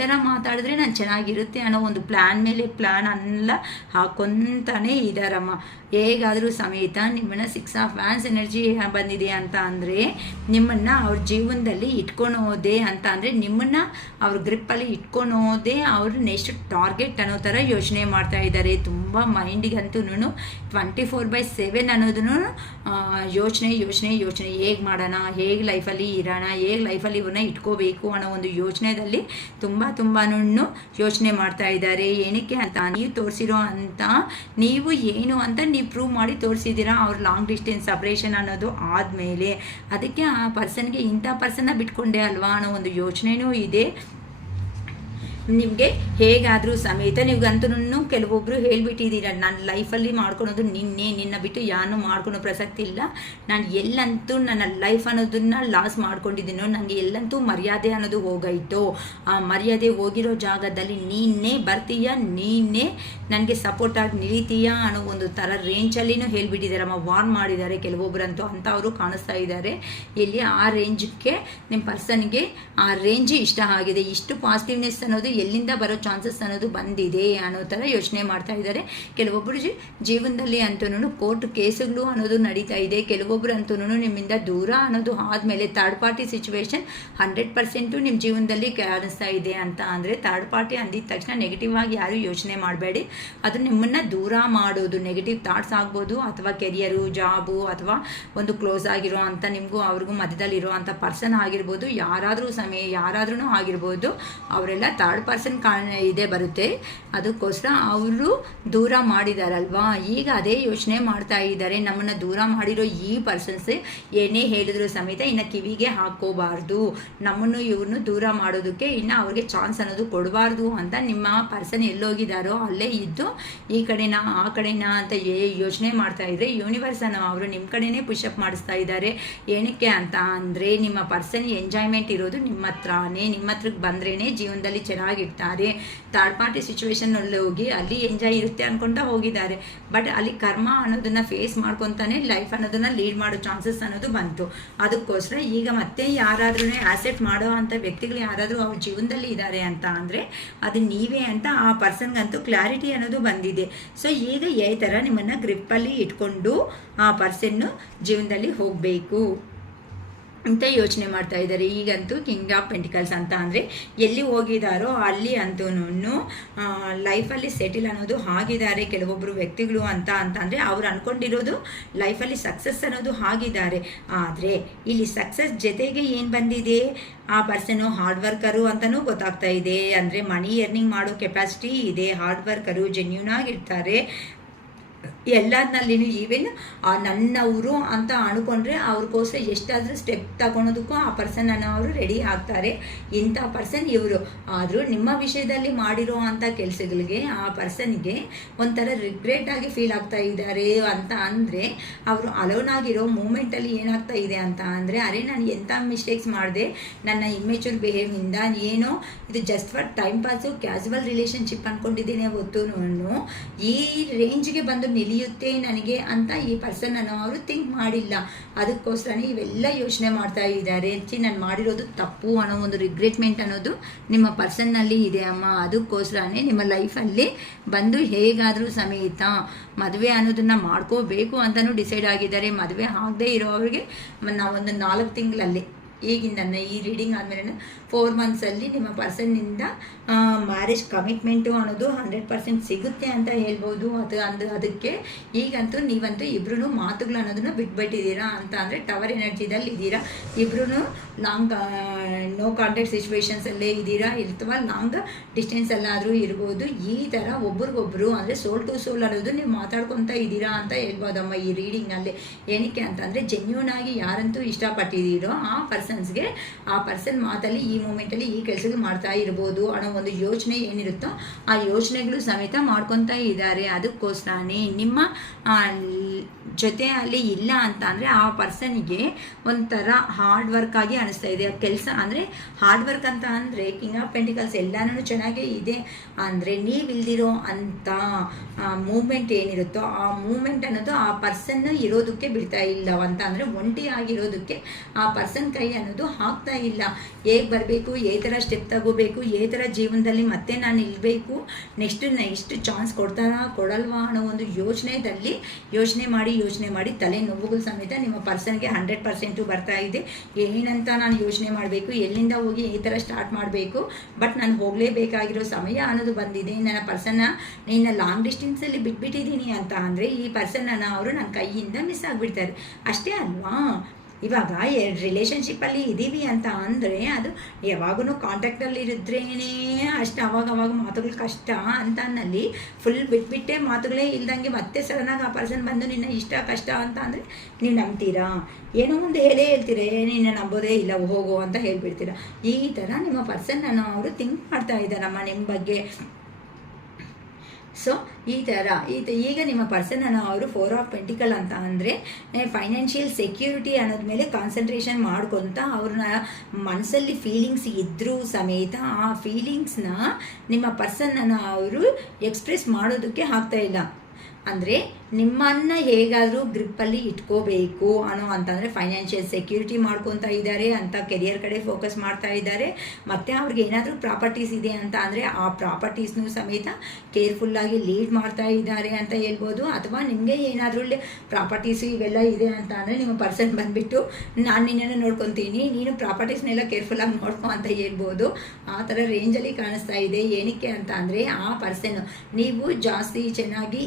ಥರ ಮಾತಾಡಿದ್ರೆ ನಾನು ಚೆನ್ನಾಗಿರುತ್ತೆ ಅನ್ನೋ ಒಂದು ಪ್ಲ್ಯಾನ್ ಮೇಲೆ ಪ್ಲ್ಯಾನ್ ಎಲ್ಲ ಹಾಕೊಂತಾನೆ ಇದ್ದಾರಮ್ಮ. ಹೇಗಾದರೂ ಸಮೇತ ನಿಮ್ಮನ್ನು 6 ಆಫ್ ವ್ಯಾನ್ಸ್ ಎನರ್ಜಿ ಬಂದಿದೆ ಅಂತ ಅಂದರೆ ನಿಮ್ಮನ್ನು ಅವ್ರ ಜೀವನದಲ್ಲಿ ಇಟ್ಕೊಳೋದೇ ಅಂತ ಅಂದರೆ ನಿಮ್ಮನ್ನು ಅವ್ರ ಗ್ರಿಪ್ಪಲ್ಲಿ ಇಟ್ಕೊಳೋದೇ ಅವ್ರ ನೆಕ್ಸ್ಟ್ ಟಾರ್ಗೆಟ್ ಅನ್ನೋ ಥರ ಯೋಚನೆ ಮಾಡ್ತಾ ಇದ್ದಾರೆ. ತುಂಬ ಮೈಂಡಿಗಂತೂ 24/7 ಅನ್ನೋದನ್ನು ಯೋಚನೆ ಹೇಗೆ ಮಾಡೋಣ, ಹೇಗೆ ಲೈಫಲ್ಲಿ ಇರೋಣ, ಹೇಗೆ ಲೈಫಲ್ಲಿ ಇವನ್ನ ಇಟ್ಕೋಬೇಕು ಅನ್ನೋ ಒಂದು ಯೋಚನೆಯಲ್ಲಿ ತುಂಬ ಯೋಚನೆ ಮಾಡ್ತಾ ಇದ್ದಾರೆ. ಏನಕ್ಕೆ ಅಂತ ನೀವು ತೋರಿಸಿರೋ ಅಂತ ನೀವು ಏನು ಅಂತ ನೀವು ಪ್ರೂವ್ ಮಾಡಿ ತೋರಿಸಿದ್ದೀರಾ ಅವ್ರ ಲಾಂಗ್ ಡಿಸ್ಟೆನ್ಸ್ ಸಪ್ರೇಷನ್ ಅನ್ನೋದು ಆದಮೇಲೆ. ಅದಕ್ಕೆ ಆ ಪರ್ಸನ್ಗೆ ಇಂಥ ಪರ್ಸನ್ನ ಬಿಟ್ಕೊಂಡೆ ಅಲ್ವಾ ಅನ್ನೋ ಒಂದು ಯೋಚನೆಯೂ ಇದೆ ನಿಮಗೆ. ಹೇಗಾದರೂ ಸಮೇತ ನೀವಂತೂ ಕೆಲವೊಬ್ಬರು ಹೇಳಿಬಿಟ್ಟಿದ್ದೀರ, ನನ್ನ ಲೈಫಲ್ಲಿ ಮಾಡ್ಕೊಳೋದು ನಿನ್ನ ಬಿಟ್ಟು ಯಾರನ್ನೂ ಮಾಡ್ಕೊಳೋ ಪ್ರಸಕ್ತಿ ಇಲ್ಲ, ನಾನು ಎಲ್ಲಂತೂ ನನ್ನ ಲೈಫ್ ಅನ್ನೋದನ್ನು ಲಾಸ್ ಮಾಡ್ಕೊಂಡಿದ್ದೀನೋ, ನನಗೆ ಎಲ್ಲಂತೂ ಮರ್ಯಾದೆ ಅನ್ನೋದು ಹೋಗೈತೋ, ಆ ಮರ್ಯಾದೆ ಹೋಗಿರೋ ಜಾಗದಲ್ಲಿ ನೀನೇ ಬರ್ತೀಯ, ನೀನೇ ನನಗೆ ಸಪೋರ್ಟಾಗಿ ನಿಲ್ತೀಯಾ ಅನ್ನೋ ಒಂದು ಥರ ರೇಂಜಲ್ಲಿನೂ ಹೇಳಿಬಿಟ್ಟಿದ್ದಾರಮ್ಮ. ವಾರ್ನ್ ಮಾಡಿದ್ದಾರೆ ಕೆಲವೊಬ್ಬರಂತೂ, ಅಂಥವರು ಕಾಣಿಸ್ತಾ ಇದ್ದಾರೆ ಇಲ್ಲಿ. ಆ ರೇಂಜ್ಗೆ ನಿಮ್ಮ ಪರ್ಸನ್ಗೆ ಆ ರೇಂಜ್ ಇಷ್ಟ ಆಗಿದೆ. ಇಷ್ಟು ಪಾಸಿಟಿವ್ನೆಸ್ ಅನ್ನೋದು ಎಲ್ಲಿಂದ ಬರೋ ಚಾನ್ಸಸ್ ಅನ್ನೋದು ಬಂದಿದೆ ಅನ್ನೋ ಥರ ಯೋಚನೆ ಮಾಡ್ತಾ ಇದ್ದಾರೆ. ಕೆಲವೊಬ್ಬರು ಜೀವನದಲ್ಲಿ ಅಂತೂ ಕೋರ್ಟ್ ಕೇಸುಗಳು ಅನ್ನೋದು ನಡೀತಾ ಇದೆ. ಕೆಲವೊಬ್ಬರು ಅಂತೂ ನಿಮ್ಮಿಂದ ದೂರ ಅನ್ನೋದು ಆದಮೇಲೆ ಥರ್ಡ್ ಪಾರ್ಟಿ ಸಿಚುವೇಶನ್ 100% ನಿಮ್ಮ ಜೀವನದಲ್ಲಿ ಕಾಣಿಸ್ತಾ ಇದೆ ಅಂತ ಅಂದರೆ ಥರ್ಡ್ ಪಾರ್ಟಿ ಅಂದಿದ ತಕ್ಷಣ ನೆಗೆಟಿವ್ ಆಗಿ ಯಾರು ಯೋಚನೆ ಮಾಡಬೇಡಿ. ಅದು ನಿಮ್ಮನ್ನು ದೂರ ಮಾಡೋದು ನೆಗೆಟಿವ್ ಥಾಟ್ಸ್ ಆಗ್ಬೋದು, ಅಥವಾ ಕೆರಿಯರು, ಜಾಬು, ಅಥವಾ ಒಂದು ಕ್ಲೋಸ್ ಆಗಿರೋ ಅಂತ ನಿಮಗೂ ಅವ್ರಿಗೂ ಮಧ್ಯದಲ್ಲಿರೋ ಅಂಥ ಪರ್ಸನ್ ಆಗಿರ್ಬೋದು, ಯಾರಾದ್ರೂ ಆಗಿರ್ಬೋದು. ಅವರೆಲ್ಲ ಥರ್ಡ್ ಪರ್ಸನ್ ಇದೇ ಬರುತ್ತೆ. ಅದಕ್ಕೋಸ್ಕರ ಅವರು ದೂರ ಮಾಡಿದಾರಲ್ವಾ, ಈಗ ಅದೇ ಯೋಚನೆ ಮಾಡ್ತಾ ಇದ್ದಾರೆ. ನಮ್ಮನ್ನು ದೂರ ಮಾಡಿರೋ ಈ ಪರ್ಸನ್ಸ್ ಏನೇ ಹೇಳಿದ್ರು ಸಮೇತ ಇನ್ನು ಕಿವಿಗೆ ಹಾಕೋಬಾರ್ದು, ನಮ್ಮನ್ನು ಇವ್ರನ್ನು ದೂರ ಮಾಡೋದಕ್ಕೆ ಇನ್ನು ಅವ್ರಿಗೆ ಚಾನ್ಸ್ ಅನ್ನೋದು ಕೊಡಬಾರ್ದು ಅಂತ ನಿಮ್ಮ ಪರ್ಸನ್ ಎಲ್ಲೋಗಿದ್ದಾರೋ ಅಲ್ಲೇ ಇದ್ದು ಈ ಕಡೆನಾ ಆ ಕಡೆನಾ ಅಂತ ಯೋಚನೆ ಮಾಡ್ತಾ ಇದ್ರೆ ಯೂನಿವರ್ಸ್ ಅನ್ನು ಅವರು ನಿಮ್ಮ ಕಡೆನೇ ಪುಷಪ್ ಮಾಡಿಸ್ತಾ ಇದ್ದಾರೆ. ಏನಕ್ಕೆ ಅಂತ ಅಂದರೆ ನಿಮ್ಮ ಪರ್ಸನ್ ಎಂಜಾಯ್ಮೆಂಟ್ ಇರೋದು ನಿಮ್ಮ ಹತ್ರನೇ, ನಿಮ್ಮ ಹತ್ರಕ್ಕೆ ಬಂದ್ರೇ ಜೀವನದಲ್ಲಿ ಚೆನ್ನಾಗಿರ್ತಾರೆ. ಥರ್ಡ್ ಪಾರ್ಟಿ ಸಿಚುವೇಶನ್ನಲ್ಲಿ ಹೋಗಿ ಅಲ್ಲಿ ಎಂಜಾಯ್ ಇರುತ್ತೆ ಅಂದ್ಕೊಂಡ ಹೋಗಿದ್ದಾರೆ, ಬಟ್ ಅಲ್ಲಿ ಕರ್ಮ ಅನ್ನೋದನ್ನು ಫೇಸ್ ಮಾಡ್ಕೊತಾನೆ ಲೈಫ್ ಅನ್ನೋದನ್ನು ಲೀಡ್ ಮಾಡೋ ಚಾನ್ಸಸ್ ಅನ್ನೋದು ಬಂತು. ಅದಕ್ಕೋಸ್ಕರ ಈಗ ಮತ್ತೆ ಯಾರಾದ್ರೂ ಆಸೆಪ್ಟ್ ಮಾಡೋ ಅಂಥ ವ್ಯಕ್ತಿಗಳು ಯಾರಾದರೂ ಅವ್ರ ಜೀವನದಲ್ಲಿ ಇದ್ದಾರೆ ಅಂತ ಅಂದರೆ ಅದು ನೀವೇ ಅಂತ ಆ ಪರ್ಸನ್ಗಂತೂ ಕ್ಲಾರಿಟಿ ಅನ್ನೋದು ಬಂದಿದೆ. ಸೊ ಈಗ ಈ ಥರ ನಿಮ್ಮನ್ನು ಗ್ರಿಪ್ಪಲ್ಲಿ ಇಟ್ಕೊಂಡು ಆ ಪರ್ಸನ್ನು ಜೀವನದಲ್ಲಿ ಹೋಗಬೇಕು ಅಂತ ಯೋಚನೆ ಮಾಡ್ತಾ ಇದ್ದಾರೆ. ಈಗಂತೂ ಕಿಂಗ್ ಆಫ್ ಪೆಂಟಿಕಲ್ಸ್ ಅಂತ ಅಂದರೆ ಎಲ್ಲಿ ಹೋಗಿದ್ದಾರೋ ಅಲ್ಲಿ ಅಂತೂ ಲೈಫಲ್ಲಿ ಸೆಟಿಲ್ ಅನ್ನೋದು ಆಗಿದ್ದಾರೆ ಕೆಲವೊಬ್ಬರು ವ್ಯಕ್ತಿಗಳು ಅಂತ ಅಂದರೆ ಅವ್ರು ಅಂದ್ಕೊಂಡಿರೋದು ಲೈಫಲ್ಲಿ ಸಕ್ಸಸ್ ಅನ್ನೋದು ಆಗಿದ್ದಾರೆ. ಆದರೆ ಇಲ್ಲಿ ಸಕ್ಸಸ್ ಜೊತೆಗೆ ಏನು ಬಂದಿದೆ, ಆ ಪರ್ಸನು ಹಾರ್ಡ್ ವರ್ಕರು ಅಂತಲೂ ಗೊತ್ತಾಗ್ತಾ ಇದೆ. ಅಂದರೆ ಮನಿ ಎರ್ನಿಂಗ್ ಮಾಡೋ ಕೆಪಾಸಿಟಿ ಇದೆ, ಹಾರ್ಡ್ ವರ್ಕರು, ಜೆನ್ಯೂನ್ ಆಗಿರ್ತಾರೆ. ಎಲ್ಲದರಲ್ಲಿನೂ ಈವನ್ ನನ್ನವರು ಅಂತ ಅನ್ಕೊಂಡ್ರೆ ಅವ್ರಿಗೋಸ್ಕರ ಎಷ್ಟಾದರೂ ಸ್ಟೆಪ್ ತಗೊಳೋದಕ್ಕೂ ಆ ಪರ್ಸನನ್ನು ಅವರು ರೆಡಿ ಆಗ್ತಾರೆ. ಇಂಥ ಪರ್ಸನ್ ಇವರು. ಆದರೂ ನಿಮ್ಮ ವಿಷಯದಲ್ಲಿ ಮಾಡಿರೋ ಅಂಥ ಕೆಲಸಗಳಿಗೆ ಆ ಪರ್ಸನ್ಗೆ ಒಂಥರ ರಿಗ್ರೆಟ್ ಆಗಿ ಫೀಲ್ ಆಗ್ತಾ ಇದ್ದಾರೆ ಅಂತ ಅಂದರೆ ಅವರು ಅಲೋನ್ ಆಗಿರೋ ಮೂಮೆಂಟಲ್ಲಿ ಏನಾಗ್ತಾ ಇದೆ ಅಂತ ಅಂದರೆ ಅರೆ ನಾನು ಎಂಥ ಮಿಸ್ಟೇಕ್ಸ್ ಮಾಡಿದೆ, ನನ್ನ ಇಮ್ಮೆಚೂರ್ ಬಿಹೇವಿಯಿಂದ ಏನೋ ಇದು just for time pass casual relationship ಅಂದ್ಕೊಂಡಿದ್ದೇನೆ ಹೊತ್ತು ಈ ರೇಂಜ್ಗೆ ಬಂದು ನಿಲ್ಲಿಯುತ್ತೆ ನನಗೆ ಅಂತ ಈ ಪರ್ಸನನ್ನು ಅವರು ಥಿಂಕ್ ಮಾಡಿಲ್ಲ. ಅದಕ್ಕೋಸ್ಕರನೇ ಇವೆಲ್ಲ ಯೋಚನೆ ಮಾಡ್ತಾ ಇದ್ದಾರೆ. ನಾನು ಮಾಡಿರೋದು ತಪ್ಪು ಅನ್ನೋ ಒಂದು ರಿಗ್ರೆಟ್ಮೆಂಟ್ ಅನ್ನೋದು ನಿಮ್ಮ ಪರ್ಸನ್ನಲ್ಲಿ ಇದೆ ಅಮ್ಮ. ಅದಕ್ಕೋಸ್ಕರನೇ ನಿಮ್ಮ ಲೈಫಲ್ಲಿ ಬಂದು ಹೇಗಾದರೂ ಸಮೇತ ಮದುವೆ ಅನ್ನೋದನ್ನು ಮಾಡ್ಕೋಬೇಕು ಅಂತಲೂ ಡಿಸೈಡ್ ಆಗಿದ್ದಾರೆ. ಮದುವೆ ಆಗದೆ ಇರೋರಿಗೆ ನಾವೊಂದು 4 ತಿಂಗಳಲ್ಲಿ ಈಗಿಂದ ಈ ರೀಡಿಂಗ್ ಆದಮೇಲೆ 4 ಮಂತ್ಸಲ್ಲಿ ನಿಮ್ಮ ಪರ್ಸನ್ನಿಂದ ಮ್ಯಾರೇಜ್ ಕಮಿಟ್ಮೆಂಟು ಅನ್ನೋದು 100% ಸಿಗುತ್ತೆ ಅಂತ ಹೇಳ್ಬೋದು. ಅದಕ್ಕೆ ಈಗಂತೂ ನೀವಂತೂ ಇಬ್ಬರೂ ಮಾತುಗಳು ಅನ್ನೋದನ್ನು ಬಿಟ್ಬಿಟ್ಟಿದ್ದೀರಾ ಅಂತ ಅಂದರೆ ಟವರ್ ಎನರ್ಜಿದಲ್ಲಿ ಇದ್ದೀರಾ. ಇಬ್ಬರೂ ಲಾಂಗ್ ನೋ ಕಾಂಟ್ಯಾಕ್ಟ್ ಸಿಚುವೇಶನ್ಸಲ್ಲೇ ಇದ್ದೀರಾ, ಅಥವಾ ಲಾಂಗ್ ಡಿಸ್ಟೆನ್ಸಲ್ಲಾದರೂ ಇರ್ಬೋದು. ಈ ಥರ ಒಬ್ರಿಗೊಬ್ಬರು ಅಂದರೆ ಸೋಲ್ ಟು ಸೋಲ್ ಅನ್ನೋದು ನೀವು ಮಾತಾಡ್ಕೊತಾ ಇದ್ದೀರಾ ಅಂತ ಹೇಳ್ಬೋದಮ್ಮ ಈ ರೀಡಿಂಗ್ನಲ್ಲಿ. ಏನಕ್ಕೆ ಅಂತಂದರೆ ಜೆನ್ಯೂನ್ ಆಗಿ ಯಾರಂತೂ ಇಷ್ಟಪಟ್ಟಿದ್ದೀರೋ ಆ ಪರ್ಸನ್ಸ್ಗೆ ಆ ಪರ್ಸನ್ ಮಾತಲ್ಲಿ ಈ ಮೂಮೆಂಟಲ್ಲಿ ಈ ಕೆಲಸಗಳು ಮಾಡ್ತಾ ಇರ್ಬೋದು ಅನ್ನೋ ಒಂದು ಯೋಚನೆ ಏನಿರುತ್ತೋ ಆ ಯೋಚನೆಗಳು ಸಮೇತ ಮಾಡ್ಕೊತಾ ಇದ್ದಾರೆ. ಅದಕ್ಕೋಸ್ಕರನೇ ನಿಮ್ಮ ಜೊತೆ ಅಲ್ಲಿ ಇಲ್ಲ ಅಂತ ಅಂದರೆ ಆ ಪರ್ಸನ್ಗೆ ಒಂಥರ ಹಾರ್ಡ್ ವರ್ಕ್ ಆಗಿ ಅನಿಸ್ತಾ ಇದೆ ಕೆಲಸ. ಅಂದರೆ ಹಾರ್ಡ್ ವರ್ಕ್ ಅಂತ ಅಂದರೆ ಕಿಂಗ್ ಆಫ್ ಪೆಂಟಿಕಲ್ಸ್ ಎಲ್ಲನೂ ಚೆನ್ನಾಗೇ ಇದೆ ಅಂದರೆ ನೀವಿಲ್ದಿರೋ ಅಂಥ ಮೂಮೆಂಟ್ ಏನಿರುತ್ತೋ ಆ ಮೂಮೆಂಟ್ ಅನ್ನೋದು ಆ ಪರ್ಸನ್ ಇರೋದಕ್ಕೆ ಬಿಡ್ತಾ ಇಲ್ಲ ಅಂತ ಅಂದರೆ ಒಂಟಿ ಆಗಿರೋದಕ್ಕೆ ಆ ಪರ್ಸನ್ ಕೈ ಅನ್ನೋದು ಆಗ್ತಾ ಇಲ್ಲ. ಹೇಗೆ ಬರಬೇಕು, ಯಾವ ಥರ ಸ್ಟೆಪ್ ತಗೋಬೇಕು, ಯಾವ ಥರ ಜೀವನದಲ್ಲಿ ಮತ್ತೆ ನಾನು ನಿಲ್ಲಬೇಕು, ನೆಕ್ಸ್ಟ್ ಚಾನ್ಸ್ ಕೊಡ್ತಾರಾ ಕೊಡಲ್ವಾ ಅನ್ನೋ ಒಂದು ಯೋಚನೆ ಮಾಡಿ ತಲೆ ನೋವುಗಳು ಸಮೇತ ನಿಮ್ಮ ಪರ್ಸನ್ಗೆ 100% ಬರ್ತಾ ಇದೆ. ಏನಂತ ನಾನು ಯೋಚನೆ ಮಾಡಬೇಕು, ಎಲ್ಲಿಂದ ಹೋಗಿ ಈ ಥರ ಸ್ಟಾರ್ಟ್ ಮಾಡಬೇಕು, ಬಟ್ ನಾನು ಹೋಗಲೇಬೇಕಾಗಿರೋ ಸಮಯ ಅನ್ನೋದು ಬಂದಿದೆ. ನನ್ನ ಪರ್ಸನ್ನ ನಿನ್ನ ಲಾಂಗ್ ಡಿಸ್ಟೆನ್ಸಲ್ಲಿ ಬಿಟ್ಬಿಟ್ಟಿದ್ದೀನಿ ಅಂತ ಅಂದರೆ ಈ ಪರ್ಸನ್ನನ್ನು ಅವರು ನನ್ನ ಕೈಯಿಂದ ಮಿಸ್ ಆಗಿಬಿಡ್ತಾರೆ ಅಷ್ಟೇ ಅಲ್ವಾ. ಇವಾಗ ರಿಲೇಷನ್ಶಿಪ್ಪಲ್ಲಿ ಇದ್ದೀವಿ ಅಂತ ಅಂದರೆ ಅದು ಯಾವಾಗೂ ಕಾಂಟ್ಯಾಕ್ಟಲ್ಲಿ ಇರಿದ್ರೇ ಅಷ್ಟು ಅವಾಗ ಮಾತುಗಳು ಕಷ್ಟ ಅಂತ ನಲ್ಲಿ ಫುಲ್ ಬಿಟ್ಬಿಟ್ಟೆ ಮಾತುಗಳೇ ಇಲ್ದಂಗೆ ಮತ್ತೆ ಸಡನ್ನಾಗಿ ಆ ಪರ್ಸನ್ ಬಂದು ನಿನ್ನ ಇಷ್ಟ ಕಷ್ಟ ಅಂತ ಅಂದರೆ ನೀವು ನಂಬ್ತೀರಾ? ಏನೋ ಒಂದು ಹೇಳ್ತೀರಾ, ನಿನ್ನ ನಂಬೋದೇ ಇಲ್ಲ ಹೋಗೋ ಅಂತ ಹೇಳ್ಬಿಡ್ತೀರಾ. ಈ ಥರ ನಿಮ್ಮ ಪರ್ಸನ್ನನ್ನು ಅವರು ಥಿಂಕ್ ಮಾಡ್ತಾ ಇದ್ದಾರಮ್ಮ ನಿಮ್ಮ ಬಗ್ಗೆ. ಸೊ ಈ ಥರ ಈಗ ನಿಮ್ಮ ಪರ್ಸನನ್ನು ಅವರು 4 ಆಫ್ ಪೆಂಟಿಕಲ್ ಅಂತ ಅಂದರೆ ಫೈನಾನ್ಷಿಯಲ್ ಸೆಕ್ಯೂರಿಟಿ ಅನ್ನೋದ ಮೇಲೆ ಕಾನ್ಸಂಟ್ರೇಷನ್ ಮಾಡ್ಕೊತ ಅವ್ರನ್ನ ಮನಸ್ಸಲ್ಲಿ ಫೀಲಿಂಗ್ಸ್ ಇದ್ದರೂ ಸಮೇತ ಆ ಫೀಲಿಂಗ್ಸ್ನ ನಿಮ್ಮ ಪರ್ಸನನ್ನು ಅವರು ಎಕ್ಸ್ಪ್ರೆಸ್ ಮಾಡೋದಕ್ಕೆ ಆಗ್ತಾಯಿಲ್ಲ. ಅಂದರೆ ನಿಮ್ಮನ್ನು ಹೇಗಾದರೂ ಗ್ರಿಪ್ಪಲ್ಲಿ ಇಟ್ಕೋಬೇಕು ಅಂತಂದರೆ ಫೈನಾನ್ಷಿಯಲ್ ಸೆಕ್ಯೂರಿಟಿ ಮಾಡ್ಕೊತಾ ಇದ್ದಾರೆ ಅಂತ ಕೆರಿಯರ್ ಕಡೆ ಫೋಕಸ್ ಮಾಡ್ತಾ ಇದ್ದಾರೆ. ಮತ್ತು ಅವ್ರಿಗೆ ಏನಾದರೂ ಪ್ರಾಪರ್ಟೀಸ್ ಇದೆ ಅಂತ ಅಂದರೆ ಆ ಪ್ರಾಪರ್ಟೀಸ್ನೂ ಸಮೇತ ಕೇರ್ಫುಲ್ಲಾಗಿ ಲೀಡ್ ಮಾಡ್ತಾ ಇದ್ದಾರೆ ಅಂತ ಹೇಳ್ಬೋದು. ಅಥವಾ ನಿಮಗೆ ಏನಾದರೂ ಪ್ರಾಪರ್ಟೀಸು ಇವೆಲ್ಲ ಇದೆ ಅಂತ ಅಂದರೆ ನಿಮ್ಮ ಪರ್ಸನ್ ಬಂದುಬಿಟ್ಟು ನಾನು ನಿನ್ನನ್ನು ನೋಡ್ಕೊತೀನಿ, ನೀನು ಪ್ರಾಪರ್ಟೀಸ್ನೆಲ್ಲ ಕೇರ್ಫುಲ್ಲಾಗಿ ನೋಡ್ಕೊ ಅಂತ ಹೇಳ್ಬೋದು. ಆ ಥರ ರೇಂಜಲ್ಲಿ ಕಾಣಿಸ್ತಾ ಇದೆ. ಏನಕ್ಕೆ ಅಂತ ಅಂದರೆ ಆ ಪರ್ಸನ್ ನೀವು ಜಾಸ್ತಿ ಚೆನ್ನಾಗಿ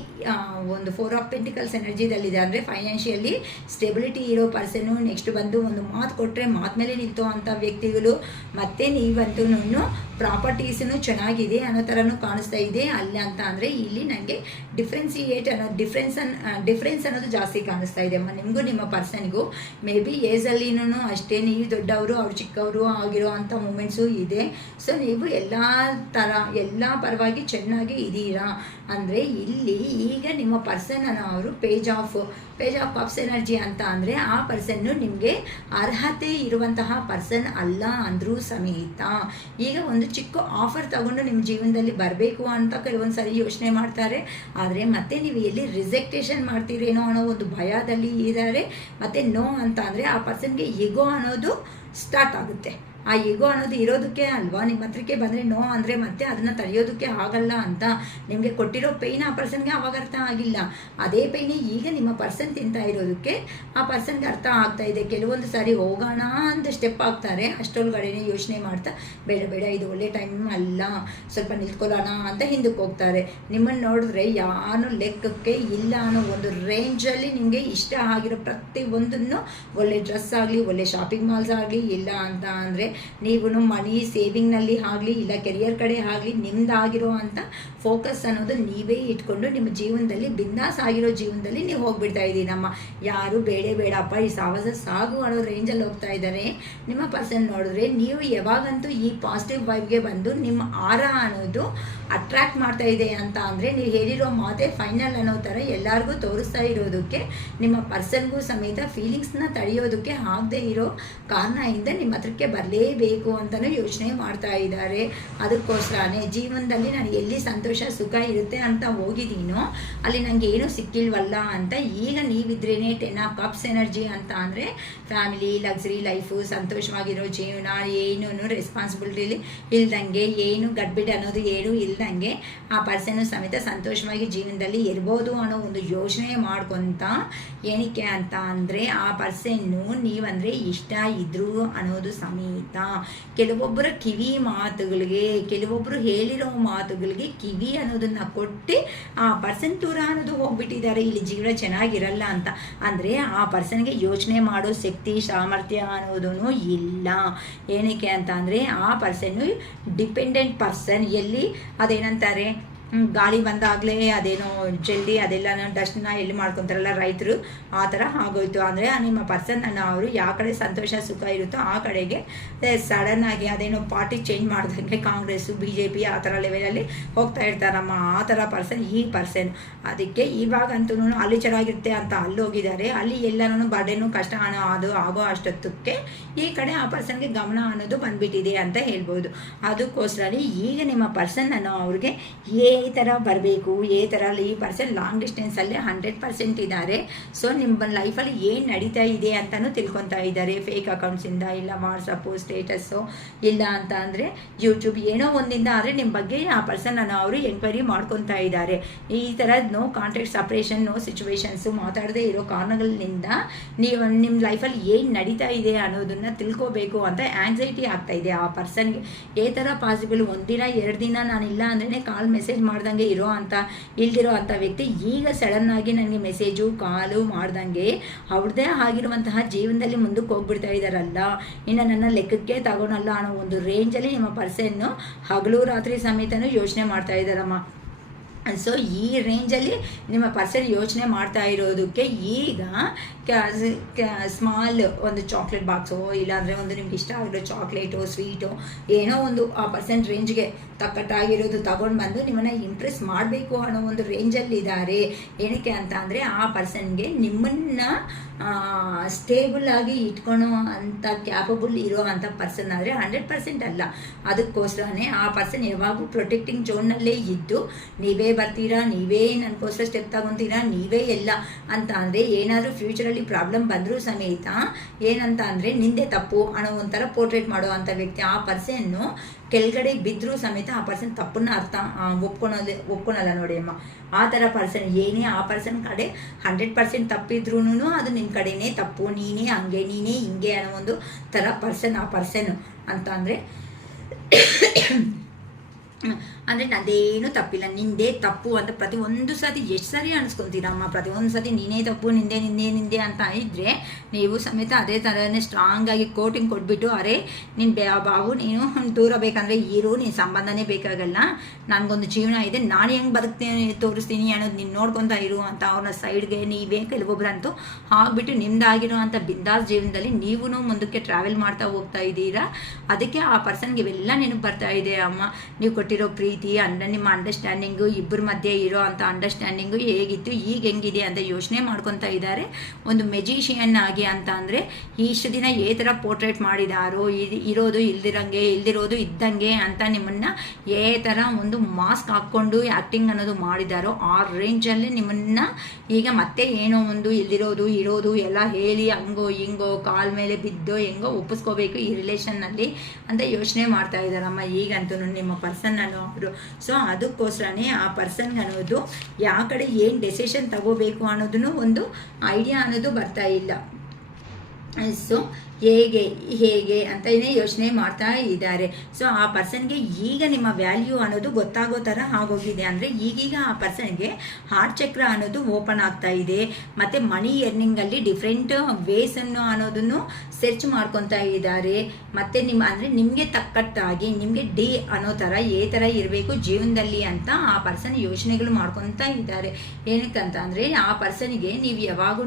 ಒಂದು 4 ಆಫ್ ಪೆಂಟಿಕಲ್ಸ್ ಎನರ್ಜಿದಲ್ಲಿದೆ, ಅಂದರೆ ಫೈನಾನ್ಷಿಯಲಿ ಸ್ಟೆಬಿಲಿಟಿ ಇರೋ ಪರ್ಸನ್ನು. ನೆಕ್ಸ್ಟ್ ಬಂದು ಒಂದು ಮಾತು ಕೊಟ್ಟರೆ ಮಾತು ಮೇಲೆ ನಿಂತು ಅಂಥ ವ್ಯಕ್ತಿಗಳು. ಮತ್ತು ನೀವಂತೂ ಪ್ರಾಪರ್ಟೀಸನ್ನು ಚೆನ್ನಾಗಿದೆ ಅನ್ನೋ ಥರನೂ ಕಾಣಿಸ್ತಾ ಇದೆ. ಅಲ್ಲ ಅಂತ ಅಂದರೆ ಇಲ್ಲಿ ನನಗೆ ಡಿಫ್ರೆನ್ಸ್ ಅನ್ನೋದು ಜಾಸ್ತಿ ಕಾಣಿಸ್ತಾ ಇದೆ ಅಮ್ಮ. ನಿಮಗೂ ನಿಮ್ಮ ಪರ್ಸನ್ಗೂ ಮೇ ಬಿ ಏಜಲ್ಲಿನೂ ಅಷ್ಟೇ, ನೀವು ದೊಡ್ಡವರು ಅವ್ರು ಚಿಕ್ಕವರು ಆಗಿರೋ ಅಂಥ ಮೂಮೆಂಟ್ಸು ಇದೆ. ಸೊ ನೀವು ಎಲ್ಲ ಪರವಾಗಿ ಚೆನ್ನಾಗಿ ಇದ್ದೀರಾ ಅಂದರೆ ಇಲ್ಲಿ ಈಗ ನಿಮ್ಮ ಪರ್ಸನ್ ಅವರು ಪೇಜ್ ಆಫ್ ಕಪ್ಸ್ ಎನರ್ಜಿ ಅಂತ ಅಂದರೆ ಆ ಪರ್ಸನ್ನು ನಿಮಗೆ ಅರ್ಹತೆ ಇರುವಂತಹ ಪರ್ಸನ್ ಅಲ್ಲ ಅಂದರೂ ಸಮೇತ ಈಗ ಒಂದು ಚಿಕ್ಕ ಆಫರ್ ತಗೊಂಡು ನಿಮ್ಮ ಜೀವನದಲ್ಲಿ ಬರಬೇಕು ಅಂತ ಕೆಲವೊಂದು ಸರಿ ಯೋಚನೆ ಮಾಡ್ತಾರೆ. ಆದರೆ ಮತ್ತೆ ನೀವು ಎಲ್ಲಿ ರಿಜೆಕ್ಟೇಷನ್ ಮಾಡ್ತೀರೇನೋ ಅನ್ನೋ ಒಂದು ಭಯದಲ್ಲಿ ಇದ್ದಾರೆ. ಮತ್ತು ನೋ ಅಂತ ಅಂದರೆ ಆ ಪರ್ಸನ್ಗೆ ಈಗೋ ಅನ್ನೋದು ಸ್ಟಾರ್ಟ್ ಆಗುತ್ತೆ. ಆ ಈಗೋ ಅನ್ನೋದು ಇರೋದಕ್ಕೆ ಅಲ್ವಾ ನಿಮ್ಮ ಹತ್ರಕ್ಕೆ ಬಂದರೆ ನೋ ಅಂದರೆ ಮತ್ತೆ ಅದನ್ನು ತಡೆಯೋದಕ್ಕೆ ಆಗಲ್ಲ ಅಂತ. ನಿಮಗೆ ಕೊಟ್ಟಿರೋ ಪೈನ್ ಆ ಪರ್ಸನ್ಗೆ ಅವಾಗ ಅರ್ಥ ಆಗಿಲ್ಲ. ಅದೇ ಪೈನೇ ಈಗ ನಿಮ್ಮ ಪರ್ಸನ್ ತಿಂತಾ ಇರೋದಕ್ಕೆ ಆ ಪರ್ಸನ್ಗೆ ಅರ್ಥ ಆಗ್ತಾ ಇದೆ. ಕೆಲವೊಂದು ಸಾರಿ ಹೋಗೋಣ ಅಂತ ಸ್ಟೆಪ್ ಆಗ್ತಾರೆ, ಅಷ್ಟೊಳಗಡೆನೇ ಯೋಚನೆ ಮಾಡ್ತಾ ಬೇಡ ಇದು ಒಳ್ಳೆ ಟೈಮ್ ಅಲ್ಲ, ಸ್ವಲ್ಪ ನಿಂತ್ಕೊಳ್ಳೋಣ ಅಂತ ಹಿಂದಕ್ಕೆ ಹೋಗ್ತಾರೆ. ನಿಮ್ಮನ್ನು ನೋಡಿದ್ರೆ ಯಾರು ಲೆಕ್ಕಕ್ಕೆ ಇಲ್ಲ ಅನ್ನೋ ಒಂದು ರೇಂಜಲ್ಲಿ ನಿಮಗೆ ಇಷ್ಟ ಆಗಿರೋ ಪ್ರತಿಯೊಂದನ್ನು, ಒಳ್ಳೆ ಡ್ರೆಸ್ ಆಗಲಿ, ಒಳ್ಳೆ ಶಾಪಿಂಗ್ ಮಾಲ್ಸ್ ಆಗಲಿ, ಇಲ್ಲ ಅಂತ ಅಂದರೆ ನೀವು ಮನಿ ಸೇವಿಂಗ್ನಲ್ಲಿ ಆಗಲಿ, ಇಲ್ಲ ಕೆರಿಯರ್ ಕಡೆ ಆಗಲಿ ನಿಮ್ದಾಗಿರೋ ಅಂತ ಫೋಕಸ್ ಅನ್ನೋದು ನೀವೇ ಇಟ್ಕೊಂಡು ನಿಮ್ಮ ಜೀವನದಲ್ಲಿ ಬಿಂದಾಸ್ ಆಗಿರೋ ಜೀವನದಲ್ಲಿ ನೀವು ಹೋಗ್ಬಿಡ್ತಾ ಇದ್ದೀನಮ್ಮ. ಯಾರು ಬೇಡಪ್ಪ ಈ ಸಾಹಸ ಸಾಗು ಅನ್ನೋ ರೇಂಜಲ್ಲಿ ಹೋಗ್ತಾ ಇದ್ದಾರೆ. ನಿಮ್ಮ ಪರ್ಸನ್ ನೋಡಿದ್ರೆ ನೀವು ಯಾವಾಗಂತೂ ಈ ಪಾಸಿಟಿವ್ ವೈಬ್ಗೆ ಬಂದು ನಿಮ್ಮ ಆರ ಅನ್ನೋದು ಅಟ್ರ್ಯಾಕ್ಟ್ ಮಾಡ್ತಾ ಇದೆ ಅಂತ ಅಂದರೆ ನೀವು ಹೇಳಿರೋ ಮಾತೆ ಫೈನಲ್ ಅನ್ನೋ ಥರ ಎಲ್ಲರಿಗೂ ತೋರಿಸ್ತಾ ಇರೋದಕ್ಕೆ ನಿಮ್ಮ ಪರ್ಸನ್ಗೂ ಸಮೇತ ಫೀಲಿಂಗ್ಸ್ನ ತಡೆಯೋದಕ್ಕೆ ಆಗದೆ ಇರೋ ಕಾರಣದಿಂದ ನಿಮ್ಮ ಹತ್ರಕ್ಕೆ ಬರಲೇಬೇಕು ಅಂತಲೂ ಯೋಚನೆ ಮಾಡ್ತಾ ಇದ್ದಾರೆ. ಅದಕ್ಕೋಸ್ಕರನೇ ಜೀವನದಲ್ಲಿ ನಾನು ಎಲ್ಲಿ ಸಂತೋಷ ಸುಖ ಇರುತ್ತೆ ಅಂತ ಹೋಗಿದ್ದೀನೋ ಅಲ್ಲಿ ನನಗೆ ಏನೂ ಸಿಕ್ಕಿಲ್ವಲ್ಲ ಅಂತ ಈಗ ನೀವಿದ್ರೇ 10 ಆಫ್ ಕಪ್ಸ್ ಎನರ್ಜಿ ಅಂತ ಅಂದರೆ ಫ್ಯಾಮಿಲಿ, ಲಕ್ಸುರಿ ಲೈಫು, ಸಂತೋಷವಾಗಿರೋ ಜೀವನ, ಏನೂ ರೆಸ್ಪಾನ್ಸಿಬಿಲಿಟಿ ಇಲ್ದಂಗೆ, ಏನು ಗಡ್ಬಿಡ್ ಅನ್ನೋದು ಏನೂ ಇಲ್ದಂಗೆ ಆ ಪರ್ಸನ್ನು ಸಮೇತ ಸಂತೋಷವಾಗಿ ಜೀವನದಲ್ಲಿ ಇರ್ಬೋದು ಅನ್ನೋ ಒಂದು ಯೋಚನೆ ಮಾಡ್ಕೊತ. ಏನಕ್ಕೆ ಅಂತ ಅಂದರೆ ಆ ಪರ್ಸನ್ನು ನೀವಂದರೆ ಇಷ್ಟ ಇದ್ರು ಅನ್ನೋದು ಸಮೇತ ಕೆಲವೊಬ್ಬರ ಕಿವಿ ಮಾತುಗಳಿಗೆ, ಕೆಲವೊಬ್ಬರು ಹೇಳಿರೋ ಮಾತುಗಳಿಗೆ ಕಿವಿ ಅನ್ನೋದನ್ನು ಕೊಟ್ಟು ಆ ಪರ್ಸನ್ ದೂರ ಅನ್ನೋದು ಹೋಗ್ಬಿಟ್ಟಿದ್ದಾರೆ. ಇಲ್ಲಿ ಜೀವನ ಚೆನ್ನಾಗಿರಲ್ಲ ಅಂತ ಅಂದರೆ ಆ ಪರ್ಸನ್ಗೆ ಯೋಚನೆ ಮಾಡೋ ಶಕ್ತಿ, ಸಾಮರ್ಥ್ಯ ಅನ್ನೋದೂ ಇಲ್ಲ. ಏನಕ್ಕೆ ಅಂತ ಅಂದರೆ ಆ ಪರ್ಸನ್ನು ಡಿಪೆಂಡೆಂಟ್ ಪರ್ಸನ್. ಎಲ್ಲಿ ಅದೇನಂತಾರೆ, ಗಾಳಿ ಬಂದಾಗಲೇ ಅದೇನೋ ಜಲ್ದಿ ಅದೆಲ್ಲ ಡಸ್ಟ್ನ ಎಲ್ಲಿ ಮಾಡ್ಕೊತಾರಲ್ಲ ರೈತರು, ಆ ಥರ ಆಗೋಯ್ತು. ಅಂದರೆ ನಿಮ್ಮ ಪರ್ಸನನ್ನು ಅವರು ಯಾವ ಕಡೆ ಸಂತೋಷ ಸುಖ ಇರುತ್ತೋ ಆ ಕಡೆಗೆ ಸಡನ್ನಾಗಿ ಅದೇನೋ ಪಾರ್ಟಿ ಚೇಂಜ್ ಮಾಡ್ದಂಗೆ ಕಾಂಗ್ರೆಸ್ಸು, BJP ಆ ಥರ ಲೆವೆಲಲ್ಲಿ ಹೋಗ್ತಾ ಇರ್ತಾರಮ್ಮ. ಆ ಥರ ಪರ್ಸನ್ ಈ ಪರ್ಸನ್. ಅದಕ್ಕೆ ಇವಾಗಂತೂ ಅಲ್ಲಿ ಚೆನ್ನಾಗಿರುತ್ತೆ ಅಂತ ಅಲ್ಲಿ ಹೋಗಿದ್ದಾರೆ. ಅಲ್ಲಿ ಎಲ್ಲನೂ ಬರ್ಡೇನು ಕಷ್ಟ ಅದು ಆಗೋ ಅಷ್ಟೊತ್ತಕ್ಕೆ ಈ ಕಡೆ ಆ ಪರ್ಸನ್ಗೆ ಗಮನ ಅನ್ನೋದು ಬಂದುಬಿಟ್ಟಿದೆ ಅಂತ ಹೇಳ್ಬೋದು. ಅದಕ್ಕೋಸ್ಕರ ಈಗ ನಿಮ್ಮ ಪರ್ಸನನ್ನು ಅವ್ರಿಗೆ ಈ ಥರ ಬರಬೇಕು, ಈ ಥರ ಈ ಪರ್ಸನ್ ಲಾಂಗ್ ಡಿಸ್ಟೆನ್ಸಲ್ಲಿ 100% ಇದ್ದಾರೆ. ಸೊ ನಿಮ್ಮ ಲೈಫಲ್ಲಿ ಏನು ನಡೀತಾ ಇದೆ ಅಂತಲೂ ತಿಳ್ಕೊತಾ ಇದ್ದಾರೆ. ಫೇಕ್ ಅಕೌಂಟ್ಸಿಂದ, ಇಲ್ಲ ವಾಟ್ಸಪ್ಪು ಸ್ಟೇಟಸ್ಸು, ಇಲ್ಲ ಅಂತ ಅಂದರೆ ಯೂಟ್ಯೂಬ್ ಏನೋ ಒಂದಿಂದ ಆದರೆ ನಿಮ್ಮ ಬಗ್ಗೆ ಆ ಪರ್ಸನನ್ನು ಅವರು ಎಂಕ್ವೈರಿ ಮಾಡ್ಕೊತಾ ಇದ್ದಾರೆ. ಈ ಥರ no contact, suppression, no situations ಮಾತಾಡದೇ ಇರೋ ಕಾರಣಗಳಿಂದ ನೀವು ನಿಮ್ಮ ಲೈಫಲ್ಲಿ ಏನು ನಡೀತಾ ಇದೆ ಅನ್ನೋದನ್ನು ತಿಳ್ಕೋಬೇಕು ಅಂತ ಆ್ಯಂಗ್ಸೈಟಿ ಆಗ್ತಾಯಿದೆ ಆ ಪರ್ಸನ್ಗೆ. ಈ ಥರ ಪಾಸಿಬಲ್ 1 ದಿನ 2 ದಿನ ನಾನಿಲ್ಲ ಅಂದ್ರೇ ಕಾಲ್ ಮೆಸೇಜ್ ಮಾಡ್ದಂಗೆ ಇಲ್ದಿರೋ ಅಂಥ ವ್ಯಕ್ತಿ ಈಗ ಸಡನ್ನಾಗಿ ನನಗೆ ಮೆಸೇಜು ಕಾಲು ಮಾಡ್ದಂಗೆ ಅವ್ರದ್ದೇ ಆಗಿರುವಂತಹ ಜೀವನದಲ್ಲಿ ಮುಂದಕ್ಕೆ ಹೋಗ್ಬಿಡ್ತಾ ಇದ್ದಾರಲ್ಲ, ಇನ್ನು ನನ್ನ ಲೆಕ್ಕಕ್ಕೆ ತಗೊಳಲ್ಲ ಅನ್ನೋ ಒಂದು ರೇಂಜಲ್ಲಿ ನಿಮ್ಮ ಪರ್ಸನ್ನು ಹಗಲು ರಾತ್ರಿ ಸಮೇತನೂ ಯೋಚನೆ ಮಾಡ್ತಾ ಇದ್ದಾರಮ್ಮ. ಸೊ ಈ ರೇಂಜಲ್ಲಿ ನಿಮ್ಮ ಪರ್ಸನ್ ಯೋಚನೆ ಮಾಡ್ತಾ ಇರೋದಕ್ಕೆ ಈಗ ಸ್ಮಾಲ್ ಒಂದು ಚಾಕ್ಲೇಟ್ ಬಾಕ್ಸು, ಇಲ್ಲಾಂದರೆ ಒಂದು ನಿಮ್ಗೆ ಇಷ್ಟ ಆಗಿರೋ ಚಾಕ್ಲೇಟು, ಸ್ವೀಟು, ಏನೋ ಒಂದು ಆ ಪರ್ಸೆಂಟ್ ರೇಂಜ್ಗೆ ತಕ್ಕಟ್ಟಾಗಿರೋದು ತಗೊಂಡು ಬಂದು ನಿಮ್ಮನ್ನು ಇಂಪ್ರೆಸ್ ಮಾಡಬೇಕು ಅನ್ನೋ ಒಂದು ರೇಂಜಲ್ಲಿದ್ದಾರೆ. ಏನಕ್ಕೆ ಅಂತ ಅಂದರೆ ಆ ಪರ್ಸನ್ಗೆ ನಿಮ್ಮನ್ನು ಸ್ಟೇಬಲ್ ಆಗಿ ಇಟ್ಕೊಳೋ ಅಂಥ ಕ್ಯಾಪಬಲ್ ಇರೋ ಅಂಥ ಪರ್ಸನ್ ಆದರೆ 100% ಅಲ್ಲ. ಅದಕ್ಕೋಸ್ಕರನೇ ಆ ಪರ್ಸನ್ ಯಾವಾಗೂ ಪ್ರೊಟೆಕ್ಟಿಂಗ್ ಝೋನ್ನಲ್ಲೇ ಇದ್ದು ನೀವೇ ಬರ್ತೀರಾ, ನೀವೇ ನನಗೋಸ್ಕರ ಸ್ಟೆಪ್ ತಗೊತೀರಾ, ನೀವೇ ಎಲ್ಲ ಅಂತ ಅಂದರೆ ಏನಾದರೂ ಫ್ಯೂಚರಲ್ಲಿ ಪ್ರಾಬ್ಲಮ್ ಬಂದರೂ ಸಮೇತ ಏನಂತ ಅಂದರೆ ನಿಂದೆ ತಪ್ಪು ಅನ್ನೋ ಒಂಥರ ಪೋರ್ಟ್ರೇಟ್ ಮಾಡೋ ಅಂಥ ವ್ಯಕ್ತಿ. ಆ ಪರ್ಸನ್ನು ಕೆಳಗಡೆ ಬಿದ್ದರೂ ಸಮೇತ ಆ ಪರ್ಸನ್ ತಪ್ಪನ್ನ ಒಪ್ಕೊಳಲ್ಲ ನೋಡಿ ಅಮ್ಮ. ಆ ಥರ ಪರ್ಸನ್ ಏನೇ ಆ ಪರ್ಸನ್ ಕಡೆ 100% ತಪ್ಪಿದ್ರೂ ಅದು ನಿನ್ನ ಕಡೆನೇ ತಪ್ಪು, ನೀನೇ ಹಂಗೆ, ನೀನೇ ಹಿಂಗೆ ಅನ್ನೋ ಒಂದು ಥರ ಪರ್ಸನ್ ಆ ಪರ್ಸನ್ ಅಂತ ಅಂದರೆ ನಂದೇನು ತಪ್ಪಿಲ್ಲ, ನಿಂದೇ ತಪ್ಪು ಅಂತ ಪ್ರತಿಯೊಂದು ಸತಿ ಎಷ್ಟು ಸರಿ ಅನಿಸ್ಕೊತೀರಮ್ಮ. ಪ್ರತಿಯೊಂದು ಸತಿ ನೀನೇ ತಪ್ಪು, ನಿಂದೆ ಅಂತ ಇದ್ದರೆ ನೀವು ಸಮೇತ ಅದೇ ಥರನೇ ಸ್ಟ್ರಾಂಗಾಗಿ ಕೋಟಿಂಗ್ ಕೊಟ್ಬಿಟ್ಟು ಅರೆ ನೀನು ಬಾವು ನೀನು ದೂರ ಬೇಕಂದರೆ ಇರು, ನೀನು ಸಂಬಂಧನೇ ಬೇಕಾಗಲ್ಲ, ನನಗೊಂದು ಜೀವನ ಇದೆ, ನಾನು ಹೆಂಗೆ ಬದುಕ್ತೀನಿ ತೋರಿಸ್ತೀನಿ ಅನ್ನೋದು ನೀನು ನೋಡ್ಕೊತಾ ಇರು ಅಂತ ಅವ್ರನ್ನ ಸೈಡ್ಗೆ ನೀವೇ ಕೆಲವೊಬ್ಬರಂತೂ ಆಗಿಬಿಟ್ಟು ನಿಮ್ದಾಗಿರೋ ಅಂಥ ಬಿಂದಾಸ್ ಜೀವನದಲ್ಲಿ ನೀವು ಮುಂದಕ್ಕೆ ಟ್ರಾವೆಲ್ ಮಾಡ್ತಾ ಹೋಗ್ತಾ ಇದ್ದೀರಾ. ಅದಕ್ಕೆ ಆ ಪರ್ಸನ್ಗೆ ಇವೆಲ್ಲ ನೆನಪು ಬರ್ತಾ ಇದೆ ಅಮ್ಮ. ನೀವು ಕೊಟ್ಟಿರೋ ಪ್ರೀತಿ ನಿಮ್ಮ ಅಂಡರ್ಸ್ಟ್ಯಾಂಡಿಂಗು, ಇಬ್ಬರ ಮಧ್ಯೆ ಇರೋ ಅಂಥ ಅಂಡರ್ಸ್ಟ್ಯಾಂಡಿಂಗು ಹೇಗಿತ್ತು, ಈಗ ಹೆಂಗಿದೆ ಅಂತ ಯೋಚನೆ ಮಾಡ್ಕೊತಾ ಇದ್ದಾರೆ. ಒಂದು ಮೆಜಿಷಿಯನ್ ಆಗಿ ಅಂತ ಅಂದರೆ ಇಷ್ಟು ದಿನ ಏ ಥರ ಪೋರ್ಟ್ರೇಟ್ ಮಾಡಿದಾರೋ, ಇರೋದು ಇಲ್ದಿರೋದು ಇದ್ದಂಗೆ ಅಂತ ನಿಮ್ಮನ್ನು ಏ ಥರ ಒಂದು ಮಾಸ್ಕ್ ಹಾಕ್ಕೊಂಡು ಆ್ಯಕ್ಟಿಂಗ್ ಅನ್ನೋದು ಮಾಡಿದಾರೋ ಆ ರೇಂಜಲ್ಲಿ ನಿಮ್ಮನ್ನು ಈಗ ಮತ್ತೆ ಏನೋ ಒಂದು ಇರೋದು ಎಲ್ಲ ಹೇಳಿ ಹಂಗೋ ಹಿಂಗೋ ಕಾಲ ಮೇಲೆ ಬಿದ್ದೋ ಹೆಂಗೋ ಒಪ್ಪಿಸ್ಕೋಬೇಕು ಈ ರಿಲೇಷನ್ನಲ್ಲಿ ಅಂತ ಯೋಚನೆ ಮಾಡ್ತಾ ಇದ್ದಾರಮ್ಮ ಈಗಂತೂ ನಿಮ್ಮ ಪರ್ಸನ್ ಅನ್ನೋರು. ಸೊ ಅದಕ್ಕೋಸ್ಕರನೇ ಆ ಪರ್ಸನ್ಗೆ ಅನ್ನೋದು ಯಾವ ಕಡೆ ಏನು ಡೆಸಿಷನ್ ತಗೋಬೇಕು ಅನ್ನೋದನ್ನು ಒಂದು ಐಡಿಯಾ ಅನ್ನೋದು ಬರ್ತಾ ಇಲ್ಲ. ಸೊ ಹೇಗೆ ಅಂತಲೇ ಯೋಚನೆ ಮಾಡ್ತಾ ಇದ್ದಾರೆ. ಸೊ ಆ ಪರ್ಸನ್ಗೆ ಈಗ ನಿಮ್ಮ ವ್ಯಾಲ್ಯೂ ಅನ್ನೋದು ಗೊತ್ತಾಗೋ ಥರ ಆಗೋಗಿದೆ. ಅಂದರೆ ಈಗೀಗ ಆ ಪರ್ಸನ್ಗೆ ಹಾರ್ಟ್ ಚಕ್ರ ಅನ್ನೋದು ಓಪನ್ ಆಗ್ತಾ ಇದೆ. ಮತ್ತು ಮನಿ ಎರ್ನಿಂಗಲ್ಲಿ ಡಿಫ್ರೆಂಟ್ ವೇಸನ್ನು ಅನ್ನೋದನ್ನು ಸರ್ಚ್ ಮಾಡ್ಕೊತಾ ಇದ್ದಾರೆ. ಮತ್ತು ನಿಮಗೆ ತಕ್ಕಟ್ಟಾಗಿ ನಿಮಗೆ ಅನ್ನೋ ಥರ ಥರ ಇರಬೇಕು ಜೀವನದಲ್ಲಿ ಅಂತ ಆ ಪರ್ಸನ್ ಯೋಚನೆಗಳು ಮಾಡ್ಕೊತಾ ಇದ್ದಾರೆ. ಏನಕ್ಕಂತ ಅಂದರೆ ಆ ಪರ್ಸನ್ಗೆ ನೀವು ಯಾವಾಗೂ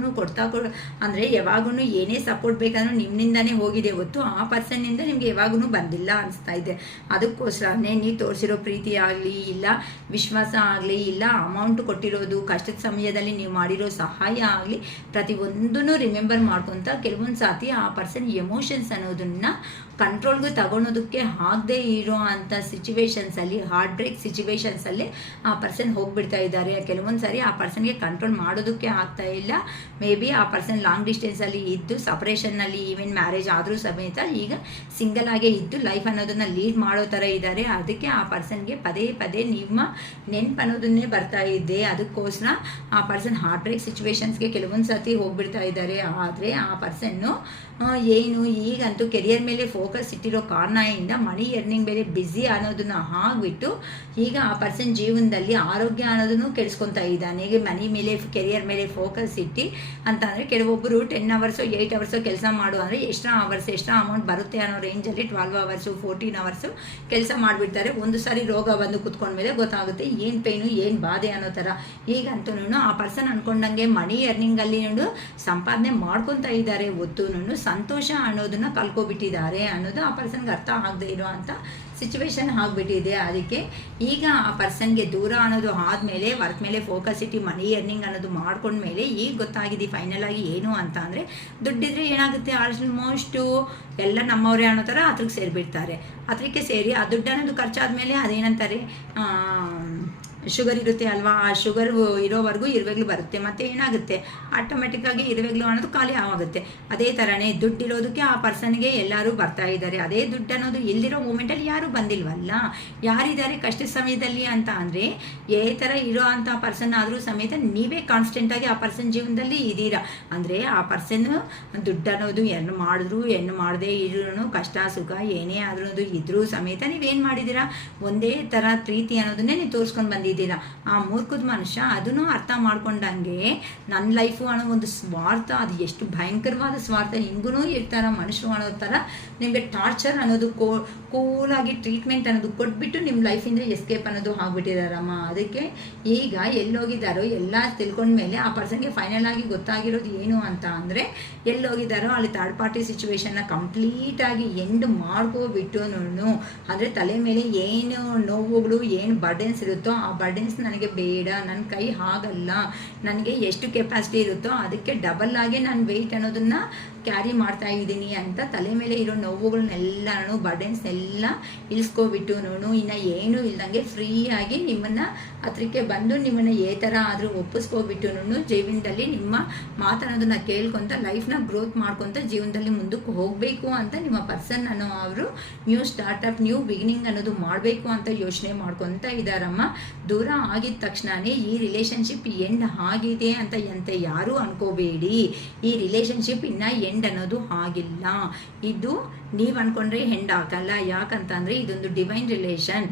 ಯಾವಾಗೂ ಏನೇ ಸಪೋರ್ಟ್ ಬೇಕಂದ್ರೂ ನಿಮ್ಮಿಂದನೇ ಹೋಗಿದೆ ಹೊತ್ತು ಆ ಪರ್ಸನ್ನಿಂದ ನಿಮಗೆ ಯಾವಾಗೂ ಬಂದಿಲ್ಲ ಅನಿಸ್ತಾ ಇದೆ. ಅದಕ್ಕೋಸ್ಕರನೇ ನೀವು ತೋರಿಸಿರೋ ಪ್ರೀತಿ ಆಗಲಿ, ಇಲ್ಲ ವಿಶ್ವಾಸ ಆಗಲಿ, ಇಲ್ಲ ಅಮೌಂಟ್ ಕೊಟ್ಟಿರೋದು, ಕಷ್ಟದ ಸಮಯದಲ್ಲಿ ನೀವು ಮಾಡಿರೋ ಸಹಾಯ ಆಗಲಿ, ಪ್ರತಿಯೊಂದೂ ರಿಮೆಂಬರ್ ಮಾಡ್ಕೊತ ಕೆಲವೊಂದು ಸಾತಿ ಆ ಪರ್ಸನ್ ಎಮೋಷನ್ಸ್ ಅನ್ನೋದನ್ನು ಕಂಟ್ರೋಲ್ಗೆ ತಗೊಳೋದಕ್ಕೆ ಆಗದೆ ಇರೋ ಅಂಥ ಸಿಚುವೇಶನ್ಸಲ್ಲಿ, ಹಾರ್ಟ್ ಬ್ರೇಕ್ ಸಿಚುವೇಶನ್ಸಲ್ಲಿ ಆ ಪರ್ಸನ್ ಹೋಗ್ಬಿಡ್ತಾ ಇದ್ದಾರೆ. ಕೆಲವೊಂದು ಸಾರಿ ಆ ಪರ್ಸನ್ಗೆ ಕಂಟ್ರೋಲ್ ಮಾಡೋದಕ್ಕೆ ಆಗ್ತಾ ಇಲ್ಲ. ಮೇ ಬಿ ಆ ಪರ್ಸನ್ ಲಾಂಗ್ ಡಿಸ್ಟೆನ್ಸಲ್ಲಿ ಇದ್ದು ಸಪ್ರೇಷನ್ನಲ್ಲಿ ಈವನ್ ಮ್ಯಾರೇಜ್ ಆದರೂ ಸಮೇತ ಈಗ ಸಿಂಗಲ್ ಆಗೇ ಇದ್ದು ಲೈಫ್ ಅನ್ನೋದನ್ನು ಲೀಡ್ ಮಾಡೋ ಥರ ಇದ್ದಾರೆ. ಅದಕ್ಕೆ ಆ ಪರ್ಸನ್ಗೆ ಪದೇ ನಿಮ್ಮ ನೆನಪು ಅನ್ನೋದನ್ನೇ ಬರ್ತಾ ಇದೆ. ಅದಕ್ಕೋಸ್ಕರ ಆ ಪರ್ಸನ್ ಹಾರ್ಟ್ ಬ್ರೇಕ್ ಸಿಚುವೇಶನ್ಸ್ಗೆ ಕೆಲವೊಂದು ಸರ್ತಿ ಹೋಗ್ಬಿಡ್ತಾ ಇದ್ದಾರೆ. ಆದರೆ ಆ ಪರ್ಸನ್ನು ಏನು ಈಗಂತೂ ಕೆರಿಯರ್ ಮೇಲೆ ಫೋಕಸ್ ಇಟ್ಟಿರೋ ಕಾರಣದಿಂದ ಮನಿ ಎರ್ನಿಂಗ್ ಮೇಲೆ ಬ್ಯುಸಿ ಅನ್ನೋದನ್ನ ಆಗಿಬಿಟ್ಟು ಈಗ ಆ ಪರ್ಸನ್ ಜೀವನದಲ್ಲಿ ಆರೋಗ್ಯ ಅನ್ನೋದನ್ನು ಕೆಡಿಸ್ಕೊತಾ ಇದ್ದಾನೆ. ಈಗ ಮನಿ ಮೇಲೆ ಕೆರಿಯರ್ ಮೇಲೆ ಫೋಕಸ್ ಇಟ್ಟು ಅಂತ ಅಂದರೆ ಕೆಲವೊಬ್ಬರು 10 ಅವರ್ಸು 8 ಅವರ್ಸು ಕೆಲಸ ಮಾಡು ಅಂದರೆ ಎಕ್ಸ್ಟ್ರಾ ಅಮೌಂಟ್ ಬರುತ್ತೆ ಅನ್ನೋ ರೇಂಜಲ್ಲಿ 12 ಅವರ್ಸು 14 ಅವರ್ಸು ಕೆಲಸ ಮಾಡಿಬಿಡ್ತಾರೆ. ಒಂದು ಸಾರಿ ರೋಗ ಬಂದು ಕುತ್ಕೊಂಡ್ಮೇಲೆ ಗೊತ್ತಾಗುತ್ತೆ ಏನು ಪೇನು ಏನು ಬಾಧೆ ಅನ್ನೋ ಥರ. ಈಗಂತೂ ಆ ಪರ್ಸನ್ ಅಂದ್ಕೊಂಡಂಗೆ ಮನಿ ಎರ್ನಿಂಗಲ್ಲಿ ಸಂಪಾದನೆ ಮಾಡ್ಕೊತಾ ಇದ್ದಾರೆ ಹೊತ್ತು ಸಂತೋಷ ಅನ್ನೋದನ್ನ ಕಲ್ಕೊಬಿಟ್ಟಿದ್ದಾರೆ ಅನ್ನೋದು ಆ ಪರ್ಸನ್ಗೆ ಅರ್ಥ ಆಗದೆ ಇರೋ ಅಂಥ ಸಿಚುವೇಶನ್ ಆಗಿಬಿಟ್ಟಿದೆ. ಅದಕ್ಕೆ ಈಗ ಆ ಪರ್ಸನ್ಗೆ ದೂರ ಅನ್ನೋದು ಆದಮೇಲೆ ವರ್ಕ್ ಮೇಲೆ ಫೋಕಸ್ ಇಟ್ಟು ಮನಿ ಎರ್ನಿಂಗ್ ಅನ್ನೋದು ಮಾಡ್ಕೊಂಡ್ಮೇಲೆ ಈಗ ಗೊತ್ತಾಗಿದೆ ಫೈನಲ್ ಆಗಿ ಏನು ಅಂತ ಅಂದರೆ ದುಡ್ಡಿದ್ರೆ ಏನಾಗುತ್ತೆ ಆಲ್ಮೋಸ್ಟು ಎಲ್ಲ ನಮ್ಮವರೇ ಅನ್ನೋ ಥರ ಹತ್ರಕ್ಕೆ ಸೇರಿಬಿಡ್ತಾರೆ. ಹತ್ರಕ್ಕೆ ಸೇರಿ ಆ ದುಡ್ಡು ಅನ್ನೋದು ಖರ್ಚಾದ್ಮೇಲೆ ಅದೇನಂತಾರೆ ಶುಗರ್ ಇರುತ್ತೆ ಅಲ್ವಾ, ಆ ಶುಗರ್ ಇರೋವರೆಗೂ ಇರುವೆಗಳು ಬರುತ್ತೆ. ಮತ್ತು ಏನಾಗುತ್ತೆ ಆಟೋಮೆಟಿಕ್ಕಾಗಿ ಇರುವೆಗಳು ಅನ್ನೋದು ಖಾಲಿ ಆಗುತ್ತೆ. ಅದೇ ಥರನೇ ದುಡ್ಡಿರೋದಕ್ಕೆ ಆ ಪರ್ಸನ್ಗೆ ಎಲ್ಲರೂ ಬರ್ತಾ ಇದ್ದಾರೆ. ಅದೇ ದುಡ್ಡು ಅನ್ನೋದು ಇಲ್ದಿರೋ ಮೂಮೆಂಟಲ್ಲಿ ಯಾರೂ ಬಂದಿಲ್ವಲ್ಲ, ಯಾರಿದ್ದಾರೆ ಕಷ್ಟದ ಸಮಯದಲ್ಲಿ ಅಂತ ಅಂದರೆ ಏ ಥರ ಇರೋ ಅಂಥ ಪರ್ಸನ್ ಆದರೂ ಸಮೇತ ನೀವೇ ಕಾನ್ಸ್ಟೆಂಟಾಗಿ ಆ ಪರ್ಸನ್ ಜೀವನದಲ್ಲಿ ಇದ್ದೀರಾ. ಅಂದರೆ ಆ ಪರ್ಸನ್ನು ದುಡ್ಡು ಅನ್ನೋದು ಏನು ಮಾಡಿದ್ರು ಏನು ಮಾಡದೇ ಇದ್ರೂ ಕಷ್ಟ ಸುಖ ಏನೇ ಆದ್ರೂ ಇದ್ರೂ ಸಮೇತ ನೀವೇನು ಮಾಡಿದ್ದೀರಾ ಒಂದೇ ಥರ ಪ್ರೀತಿ ಅನ್ನೋದನ್ನೇ ನೀವು ತೋರಿಸ್ಕೊಂಡು ಬಂದಿದ್ದೀರಾ. ಬಂದಿದ್ದೀರಾ. ಆ ಮೂರ್ಖದ ಮನುಷ್ಯ ಅದನ್ನು ಅರ್ಥ ಮಾಡ್ಕೊಂಡಂಗೆ ನನ್ನ ಲೈಫು ಅನ್ನೋ ಒಂದು ಸ್ವಾರ್ಥ, ಅದು ಎಷ್ಟು ಭಯಂಕರವಾದ ಸ್ವಾರ್ಥ. ಹಿಂಗೂ ಇರ್ತಾರ ಮನುಷ್ಯರು ಅನ್ನೋ ಥರ ನಿಮಗೆ ಟಾರ್ಚರ್ ಅನ್ನೋದು ಕೂಲಾಗಿ ಟ್ರೀಟ್ಮೆಂಟ್ ಅನ್ನೋದು ಕೊಟ್ಬಿಟ್ಟು ನಿಮ್ಮ ಲೈಫಿಂದ ಎಸ್ಕೇಪ್ ಅನ್ನೋದು ಆಗ್ಬಿಟ್ಟಿದಾರಮ್ಮ. ಅದಕ್ಕೆ ಈಗ ಎಲ್ಲೋಗಿದ್ದಾರೋ ಎಲ್ಲ ತಿಳ್ಕೊಂಡ್ಮೇಲೆ ಆ ಪರ್ಸನ್ಗೆ ಫೈನಲ್ ಆಗಿ ಗೊತ್ತಾಗಿರೋದು ಏನು ಅಂತ ಅಂದರೆ, ಎಲ್ಲೋಗಿದ್ದಾರೋ ಅಲ್ಲಿ ಥರ್ಡ್ ಪಾರ್ಟಿ ಸಿಚುವೇಶನ್ನ ಕಂಪ್ಲೀಟಾಗಿ ಎಂಡ್ ಮಾಡ್ಕೋಬಿಟ್ಟು ಅಂದರೆ ತಲೆ ಮೇಲೆ ಏನು ನೋವುಗಳು ಏನು ಬರ್ಡೆನ್ಸ್ ಇರುತ್ತೋ ಆ ಬರ್ಡೆನ್ಸ್ ನನಗೆ ಬೇಡ, ನನ್ನ ಕೈ ಆಗಲ್ಲ, ನನಗೆ ಎಷ್ಟು ಕೆಪಾಸಿಟಿ ಇರುತ್ತೋ ಅದಕ್ಕೆ ಡಬಲ್ ಆಗಿ ನಾನು ವೆಯ್ಟ್ ಅನ್ನೋದನ್ನು ಕ್ಯಾರಿ ಮಾಡ್ತಾ ಇದ್ದೀನಿ ಅಂತ ತಲೆ ಮೇಲೆ ಇರೋ ನೋವುಗಳನ್ನೆಲ್ಲನೂ ಬರ್ಡೆನ್ಸ್ನೆಲ್ಲ ಇಳಿಸ್ಕೊಬಿಟ್ಟು ಇನ್ನು ಏನೂ ಇಲ್ದಂಗೆ ಫ್ರೀಯಾಗಿ ನಿಮ್ಮನ್ನು ಹತ್ರಕ್ಕೆ ಬಂದು ನಿಮ್ಮನ್ನು ಏ ಥರ ಆದರೂ ಒಪ್ಪಿಸ್ಕೊಬಿಟ್ಟು ಜೀವನದಲ್ಲಿ ನಿಮ್ಮ ಮಾತನ್ನೋದನ್ನು ಕೇಳ್ಕೊತ ಲೈಫ್ನ ಗ್ರೋತ್ ಮಾಡ್ಕೊತ ಜೀವನದಲ್ಲಿ ಮುಂದಕ್ಕೆ ಹೋಗಬೇಕು ಅಂತ ನಿಮ್ಮ ಪರ್ಸನ್ ಅನ್ನೋ ಅವರು ನ್ಯೂ ಸ್ಟಾರ್ಟಪ್, ನ್ಯೂ ಬಿಗಿನಿಂಗ್ ಅನ್ನೋದು ಮಾಡಬೇಕು ಅಂತ ಯೋಚನೆ ಮಾಡ್ಕೊತ ಇದ್ದಾರಮ್ಮ. ದೂರ ಆಗಿದ ತಕ್ಷಣವೇ ಈ ರಿಲೇಷನ್ಶಿಪ್ ಎಂಡ್ ಆಗಿದೆ ಅಂತ ಯಾರೂ ಅನ್ಕೋಬೇಡಿ. ಈ ರಿಲೇಷನ್ಶಿಪ್ ಇನ್ನೂ ಎಂಡ್ ಅನ್ನೋದು ಆಗಿಲ್ಲ. ಇದು ನೀವು ಅನ್ಕೊಂಡ್ರೆ ಎಂಡ್ ಆಗಲ್ಲ. ಯಾಕಂತಂದರೆ ಇದೊಂದು ಡಿವೈನ್ ರಿಲೇಷನ್.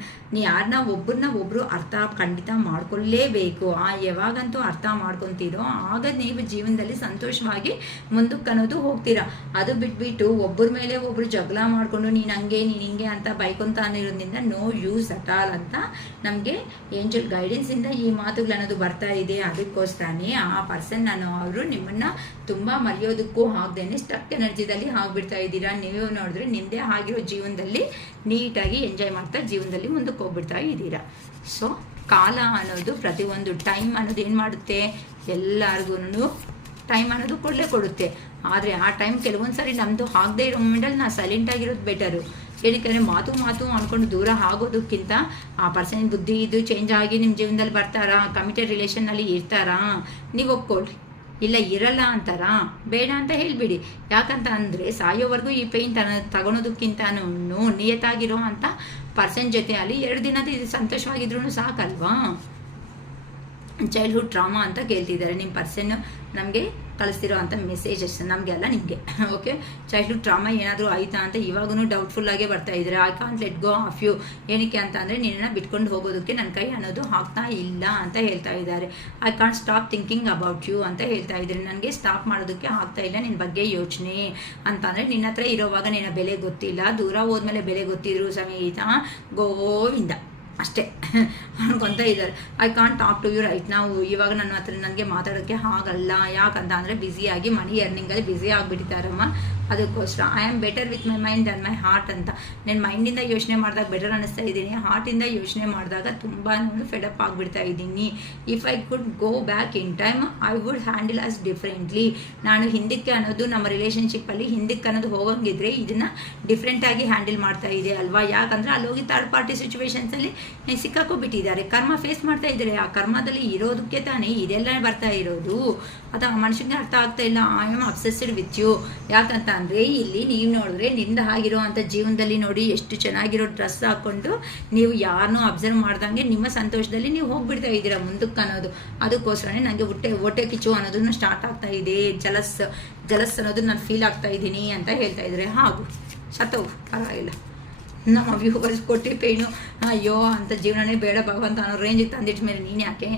ಯಾರನ್ನ ಒಬ್ಬರು ಅರ್ಥ ಖಂಡಿತ ಮಾಡ್ಕೊಳ್ಳೇಬೇಕು. ಯಾವಾಗಂತೂ ಅರ್ಥ ಮಾಡ್ಕೊತೀರೋ ಆಗ ನೀವು ಜೀವನದಲ್ಲಿ ಸಂತೋಷವಾಗಿ ಮುಂದಕ್ಕೆ ಅನ್ನೋದು ಹೋಗ್ತೀರಾ. ಅದು ಬಿಟ್ಬಿಟ್ಟು ಒಬ್ಬರ ಮೇಲೆ ಒಬ್ಬರು ಜಗಳ ಮಾಡಿಕೊಂಡು ನೀನು ಹಂಗೆ ನೀನು ಹಿಂಗೆ ಅಂತ ಬೈಕೊಂತಾನಿರೋದ್ರಿಂದ ನೋ ಯೂಸ್ ಅಟ್ ಆಲ್ ಅಂತ ನಮಗೆ ಏಂಜಲ್ ಗೈಡೆನ್ಸಿಂದ ಈ ಮಾತುಗಳು ಅನ್ನೋದು ಬರ್ತಾ ಇದೆ. ಅದಕ್ಕೋಸ್ಕರನೇ ಆ ಪರ್ಸನ್ ಅನ್ನೋ ಅವರು ನಿಮ್ಮನ್ನು ತುಂಬ ಮರೆಯೋದಕ್ಕೂ ಆಗದೇನೆ ಸ್ಟಕ್ ಎನರ್ಜಿದಲ್ಲಿ ಆಗಿಬಿಡ್ತಾ ಇದ್ದೀರಾ. ನೀವು ನೋಡಿದ್ರೆ ನಿಮ್ಮದೇ ಆಗಿರೋ ಜೀವನದಲ್ಲಿ ನೀಟಾಗಿ ಎಂಜಾಯ್ ಮಾಡ್ತಾ ಜೀವನದಲ್ಲಿ ಮುಂದಕ್ಕೆ ಹೋಗ್ಬಿಡ್ತಾ ಇದ್ದೀರಾ. ಸೊ ಕಾಲ ಅನ್ನೋದು ಪ್ರತಿಯೊಂದು ಟೈಮ್ ಅನ್ನೋದು ಏನು ಮಾಡುತ್ತೆ, ಎಲ್ಲರಿಗೂ ಟೈಮ್ ಅನ್ನೋದು ಕೊಡುತ್ತೆ. ಆದರೆ ಆ ಟೈಮ್ ಕೆಲವೊಂದು ಸಾರಿ ನಮ್ಮದು ಆಗದೆ ಇರೋ ಮೂಮೆಂಟಲ್ಲಿ ನಾವು ಸೈಲೆಂಟಾಗಿರೋದು ಬೆಟರು. ಏನಕ್ಕೆ ಮಾತು ಅಂದ್ಕೊಂಡು ದೂರ ಆಗೋದಕ್ಕಿಂತ ಆ ಪರ್ಸನ್ ಬುದ್ಧಿ ಇದು ಚೇಂಜ್ ಆಗಿ ನಿಮ್ಮ ಜೀವನದಲ್ಲಿ ಬರ್ತಾರಾ, ಕಮಿಟೆಡ್ ರಿಲೇಷನ್ನಲ್ಲಿ ಇರ್ತಾರಾ, ನೀವು ಒಪ್ಕೊಳ್ಳಿ. ಇಲ್ಲ ಇರಲ್ಲ ಅಂತಾರ, ಬೇಡ ಅಂತ ಹೇಳಿಬಿಡಿ. ಯಾಕಂತ ಅಂದರೆ ಸಾಯೋವರೆಗೂ ಈ ಪೇಯ್ನ್ ತಗೊಳೋದಕ್ಕಿಂತನೂ ನಿಯತ್ತಾಗಿರೋ ಅಂಥ ಪರ್ಸನ್ ಜೊತೆ ಅಲ್ಲಿ 2 ದಿನದ ಸಂತೋಷವಾಗಿದ್ರೂ ಸಾಕಲ್ವಾ. ಚೈಲ್ಡ್ಹುಡ್ ಟ್ರಾಮಾ ಅಂತ ಕೇಳ್ತಿದ್ದಾರೆ ನಿಮ್ಮ ಪರ್ಸನ್ ನಮಗೆ ಕಳಿಸ್ತಿರೋ ಅಂಥ ಮೆಸೇಜಸ್, ನಮಗೆ ಅಲ್ಲ ನಿಮಗೆ. ಓಕೆ, ಚೈಲ್ಡ್ಹುಡ್ ಟ್ರಾಮಾ ಏನಾದರೂ ಆಯಿತಾ ಅಂತ ಇವಾಗೂ ಡೌಟ್ಫುಲ್ಲಾಗೇ ಬರ್ತಾ ಇದ್ದಾರೆ. I can't let go of you. ಏನಕ್ಕೆ ಅಂತ ಅಂದರೆ ನಿನ್ನನ್ನು ಬಿಟ್ಕೊಂಡು ಹೋಗೋದಕ್ಕೆ ನನ್ನ ಕೈ ಅನ್ನೋದು ಆಗ್ತಾ ಇಲ್ಲ ಅಂತ ಹೇಳ್ತಾ ಇದ್ದಾರೆ. I can't stop thinking about you ಅಂತ ಹೇಳ್ತಾ ಇದ್ದಾರೆ. ನನಗೆ ಸ್ಟಾಪ್ ಮಾಡೋದಕ್ಕೆ ಆಗ್ತಾ ಇಲ್ಲ ನಿನ್ನ ಬಗ್ಗೆ ಯೋಚನೆ ಅಂತಂದರೆ ನಿನ್ನ ಹತ್ರ ಇರೋವಾಗ ನಿನ್ನ ಬೆಲೆ ಗೊತ್ತಿಲ್ಲ, ದೂರ ಹೋದ್ಮೇಲೆ ಬೆಲೆ ಗೊತ್ತಿದ್ರು ಸಮೇತ ಗೋವಿಂದ ಅಷ್ಟೇ ಅನ್ಕೊತ ಇದ್ದಾರೆ. I can't talk to you right ನಾವು. ಇವಾಗ ನನ್ನ ಹತ್ರ ನನಗೆ ಮಾತಾಡೋಕ್ಕೆ ಆಗಲ್ಲ. ಯಾಕಂತ ಅಂದರೆ ಬ್ಯುಸಿಯಾಗಿ ಮನಿ ಅರ್ನಿಂಗಲ್ಲಿ ಬ್ಯುಸಿ ಆಗಿಬಿಟ್ಟಿದ್ದಾರಮ್ಮ. ಅದಕ್ಕೋಸ್ಕರ I am better with my mind and my heart ಅಂತ. ನಾನು ಮೈಂಡಿಂದ ಯೋಚನೆ ಮಾಡಿದಾಗ ಬೆಟರ್ ಅನ್ನಿಸ್ತಾ ಇದ್ದೀನಿ, ಹಾರ್ಟಿಂದ ಯೋಚನೆ ಮಾಡಿದಾಗ ತುಂಬ ಫೆಡಪ್ ಆಗಿಬಿಡ್ತಾ ಇದ್ದೀನಿ. If I could go back in time I would handle us differently. ನಾನು ಹಿಂದಕ್ಕೆ ಅನ್ನೋದು ನಮ್ಮ ರಿಲೇಷನ್ಶಿಪ್ಪಲ್ಲಿ ಹಿಂದಕ್ಕೆ ಅನ್ನೋದು ಹೋಗಂಗಿದ್ರೆ ಇದನ್ನು ಡಿಫ್ರೆಂಟಾಗಿ ಹ್ಯಾಂಡಲ್ ಮಾಡ್ತಾ ಇದೆ ಅಲ್ವಾ. ಯಾಕಂದರೆ ಅಲ್ಲಿ ಹೋಗಿ ಥರ್ಡ್ ಪಾರ್ಟಿ ಸಿಚುವೇಶನ್ಸಲ್ಲಿ ಸಿಕ್ಕಾಕೋಬಿಟ್ಟಿದ್ದಾರೆ, ಕರ್ಮ ಫೇಸ್ ಮಾಡ್ತಾ ಇದ್ದಾರೆ. ಆ ಕರ್ಮದಲ್ಲಿ ಇರೋದಕ್ಕೆ ತಾನೇ ಇದೆಲ್ಲ ಬರ್ತಾ ಇರೋದು. ಅದು ಆ ಮನುಷ್ಯನಿಗೆ ಅರ್ಥ ಆಗ್ತಾ ಇಲ್ಲ. I am obsessed with you. ಯಾಕಂತ ಅಂದರೆ ಇಲ್ಲಿ ನೀವು ನೋಡಿದ್ರೆ ನಿಂದ ಆಗಿರೋ ಅಂಥ ಜೀವನದಲ್ಲಿ ನೋಡಿ ಎಷ್ಟು ಚೆನ್ನಾಗಿರೋ ಡ್ರೆಸ್ ಹಾಕ್ಕೊಂಡು ನೀವು ಯಾರನ್ನೂ ಅಬ್ಸರ್ವ್ ಮಾಡ್ದಂಗೆ ನಿಮ್ಮ ಸಂತೋಷದಲ್ಲಿ ನೀವು ಹೋಗ್ಬಿಡ್ತಾ ಇದ್ದೀರಾ ಮುಂದಕ್ಕೆ ಅನ್ನೋದು. ಅದಕ್ಕೋಸ್ಕರನೇ ನನಗೆ ಹೊಟ್ಟೆ ಕಿಚ್ಚು ಅನ್ನೋದನ್ನು ಸ್ಟಾರ್ಟ್ ಆಗ್ತಾ ಇದೆ, ಜಲಸ್ ಅನ್ನೋದು ನಾನು ಫೀಲ್ ಆಗ್ತಾ ಇದ್ದೀನಿ ಅಂತ ಹೇಳ್ತಾ ಇದ್ದಾರೆ. ಹಾಗೂ ಸತ್ತವು ಪರವಾಗಿಲ್ಲ, ನಮ್ಮ ವ್ಯೂವರ್ಸ್ ಕೊಟ್ಟು ಪೇನು ಅಯ್ಯೋ ಅಂತ ಜೀವನನೇ ಬೇಡ ಭಗವಂತ ಅನ್ನೋ ರೇಂಜಿಗೆ ತಂದಿಟ್ಟ ಮೇಲೆ ನೀನು ಯಾಕೆ,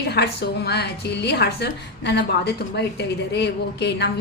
ಇಟ್ ಹರ್ಟ್ಸ್ ಸೋ ಮಚ್. ಇಲ್ಲಿ ಹರ್ಟ್ಸ್ ನನ್ನ ಬಾಧೆ ತುಂಬ ಇಡ್ತಾ ಇದ್ದಾರೆ. ಓಕೆ, ನಮ್ಮ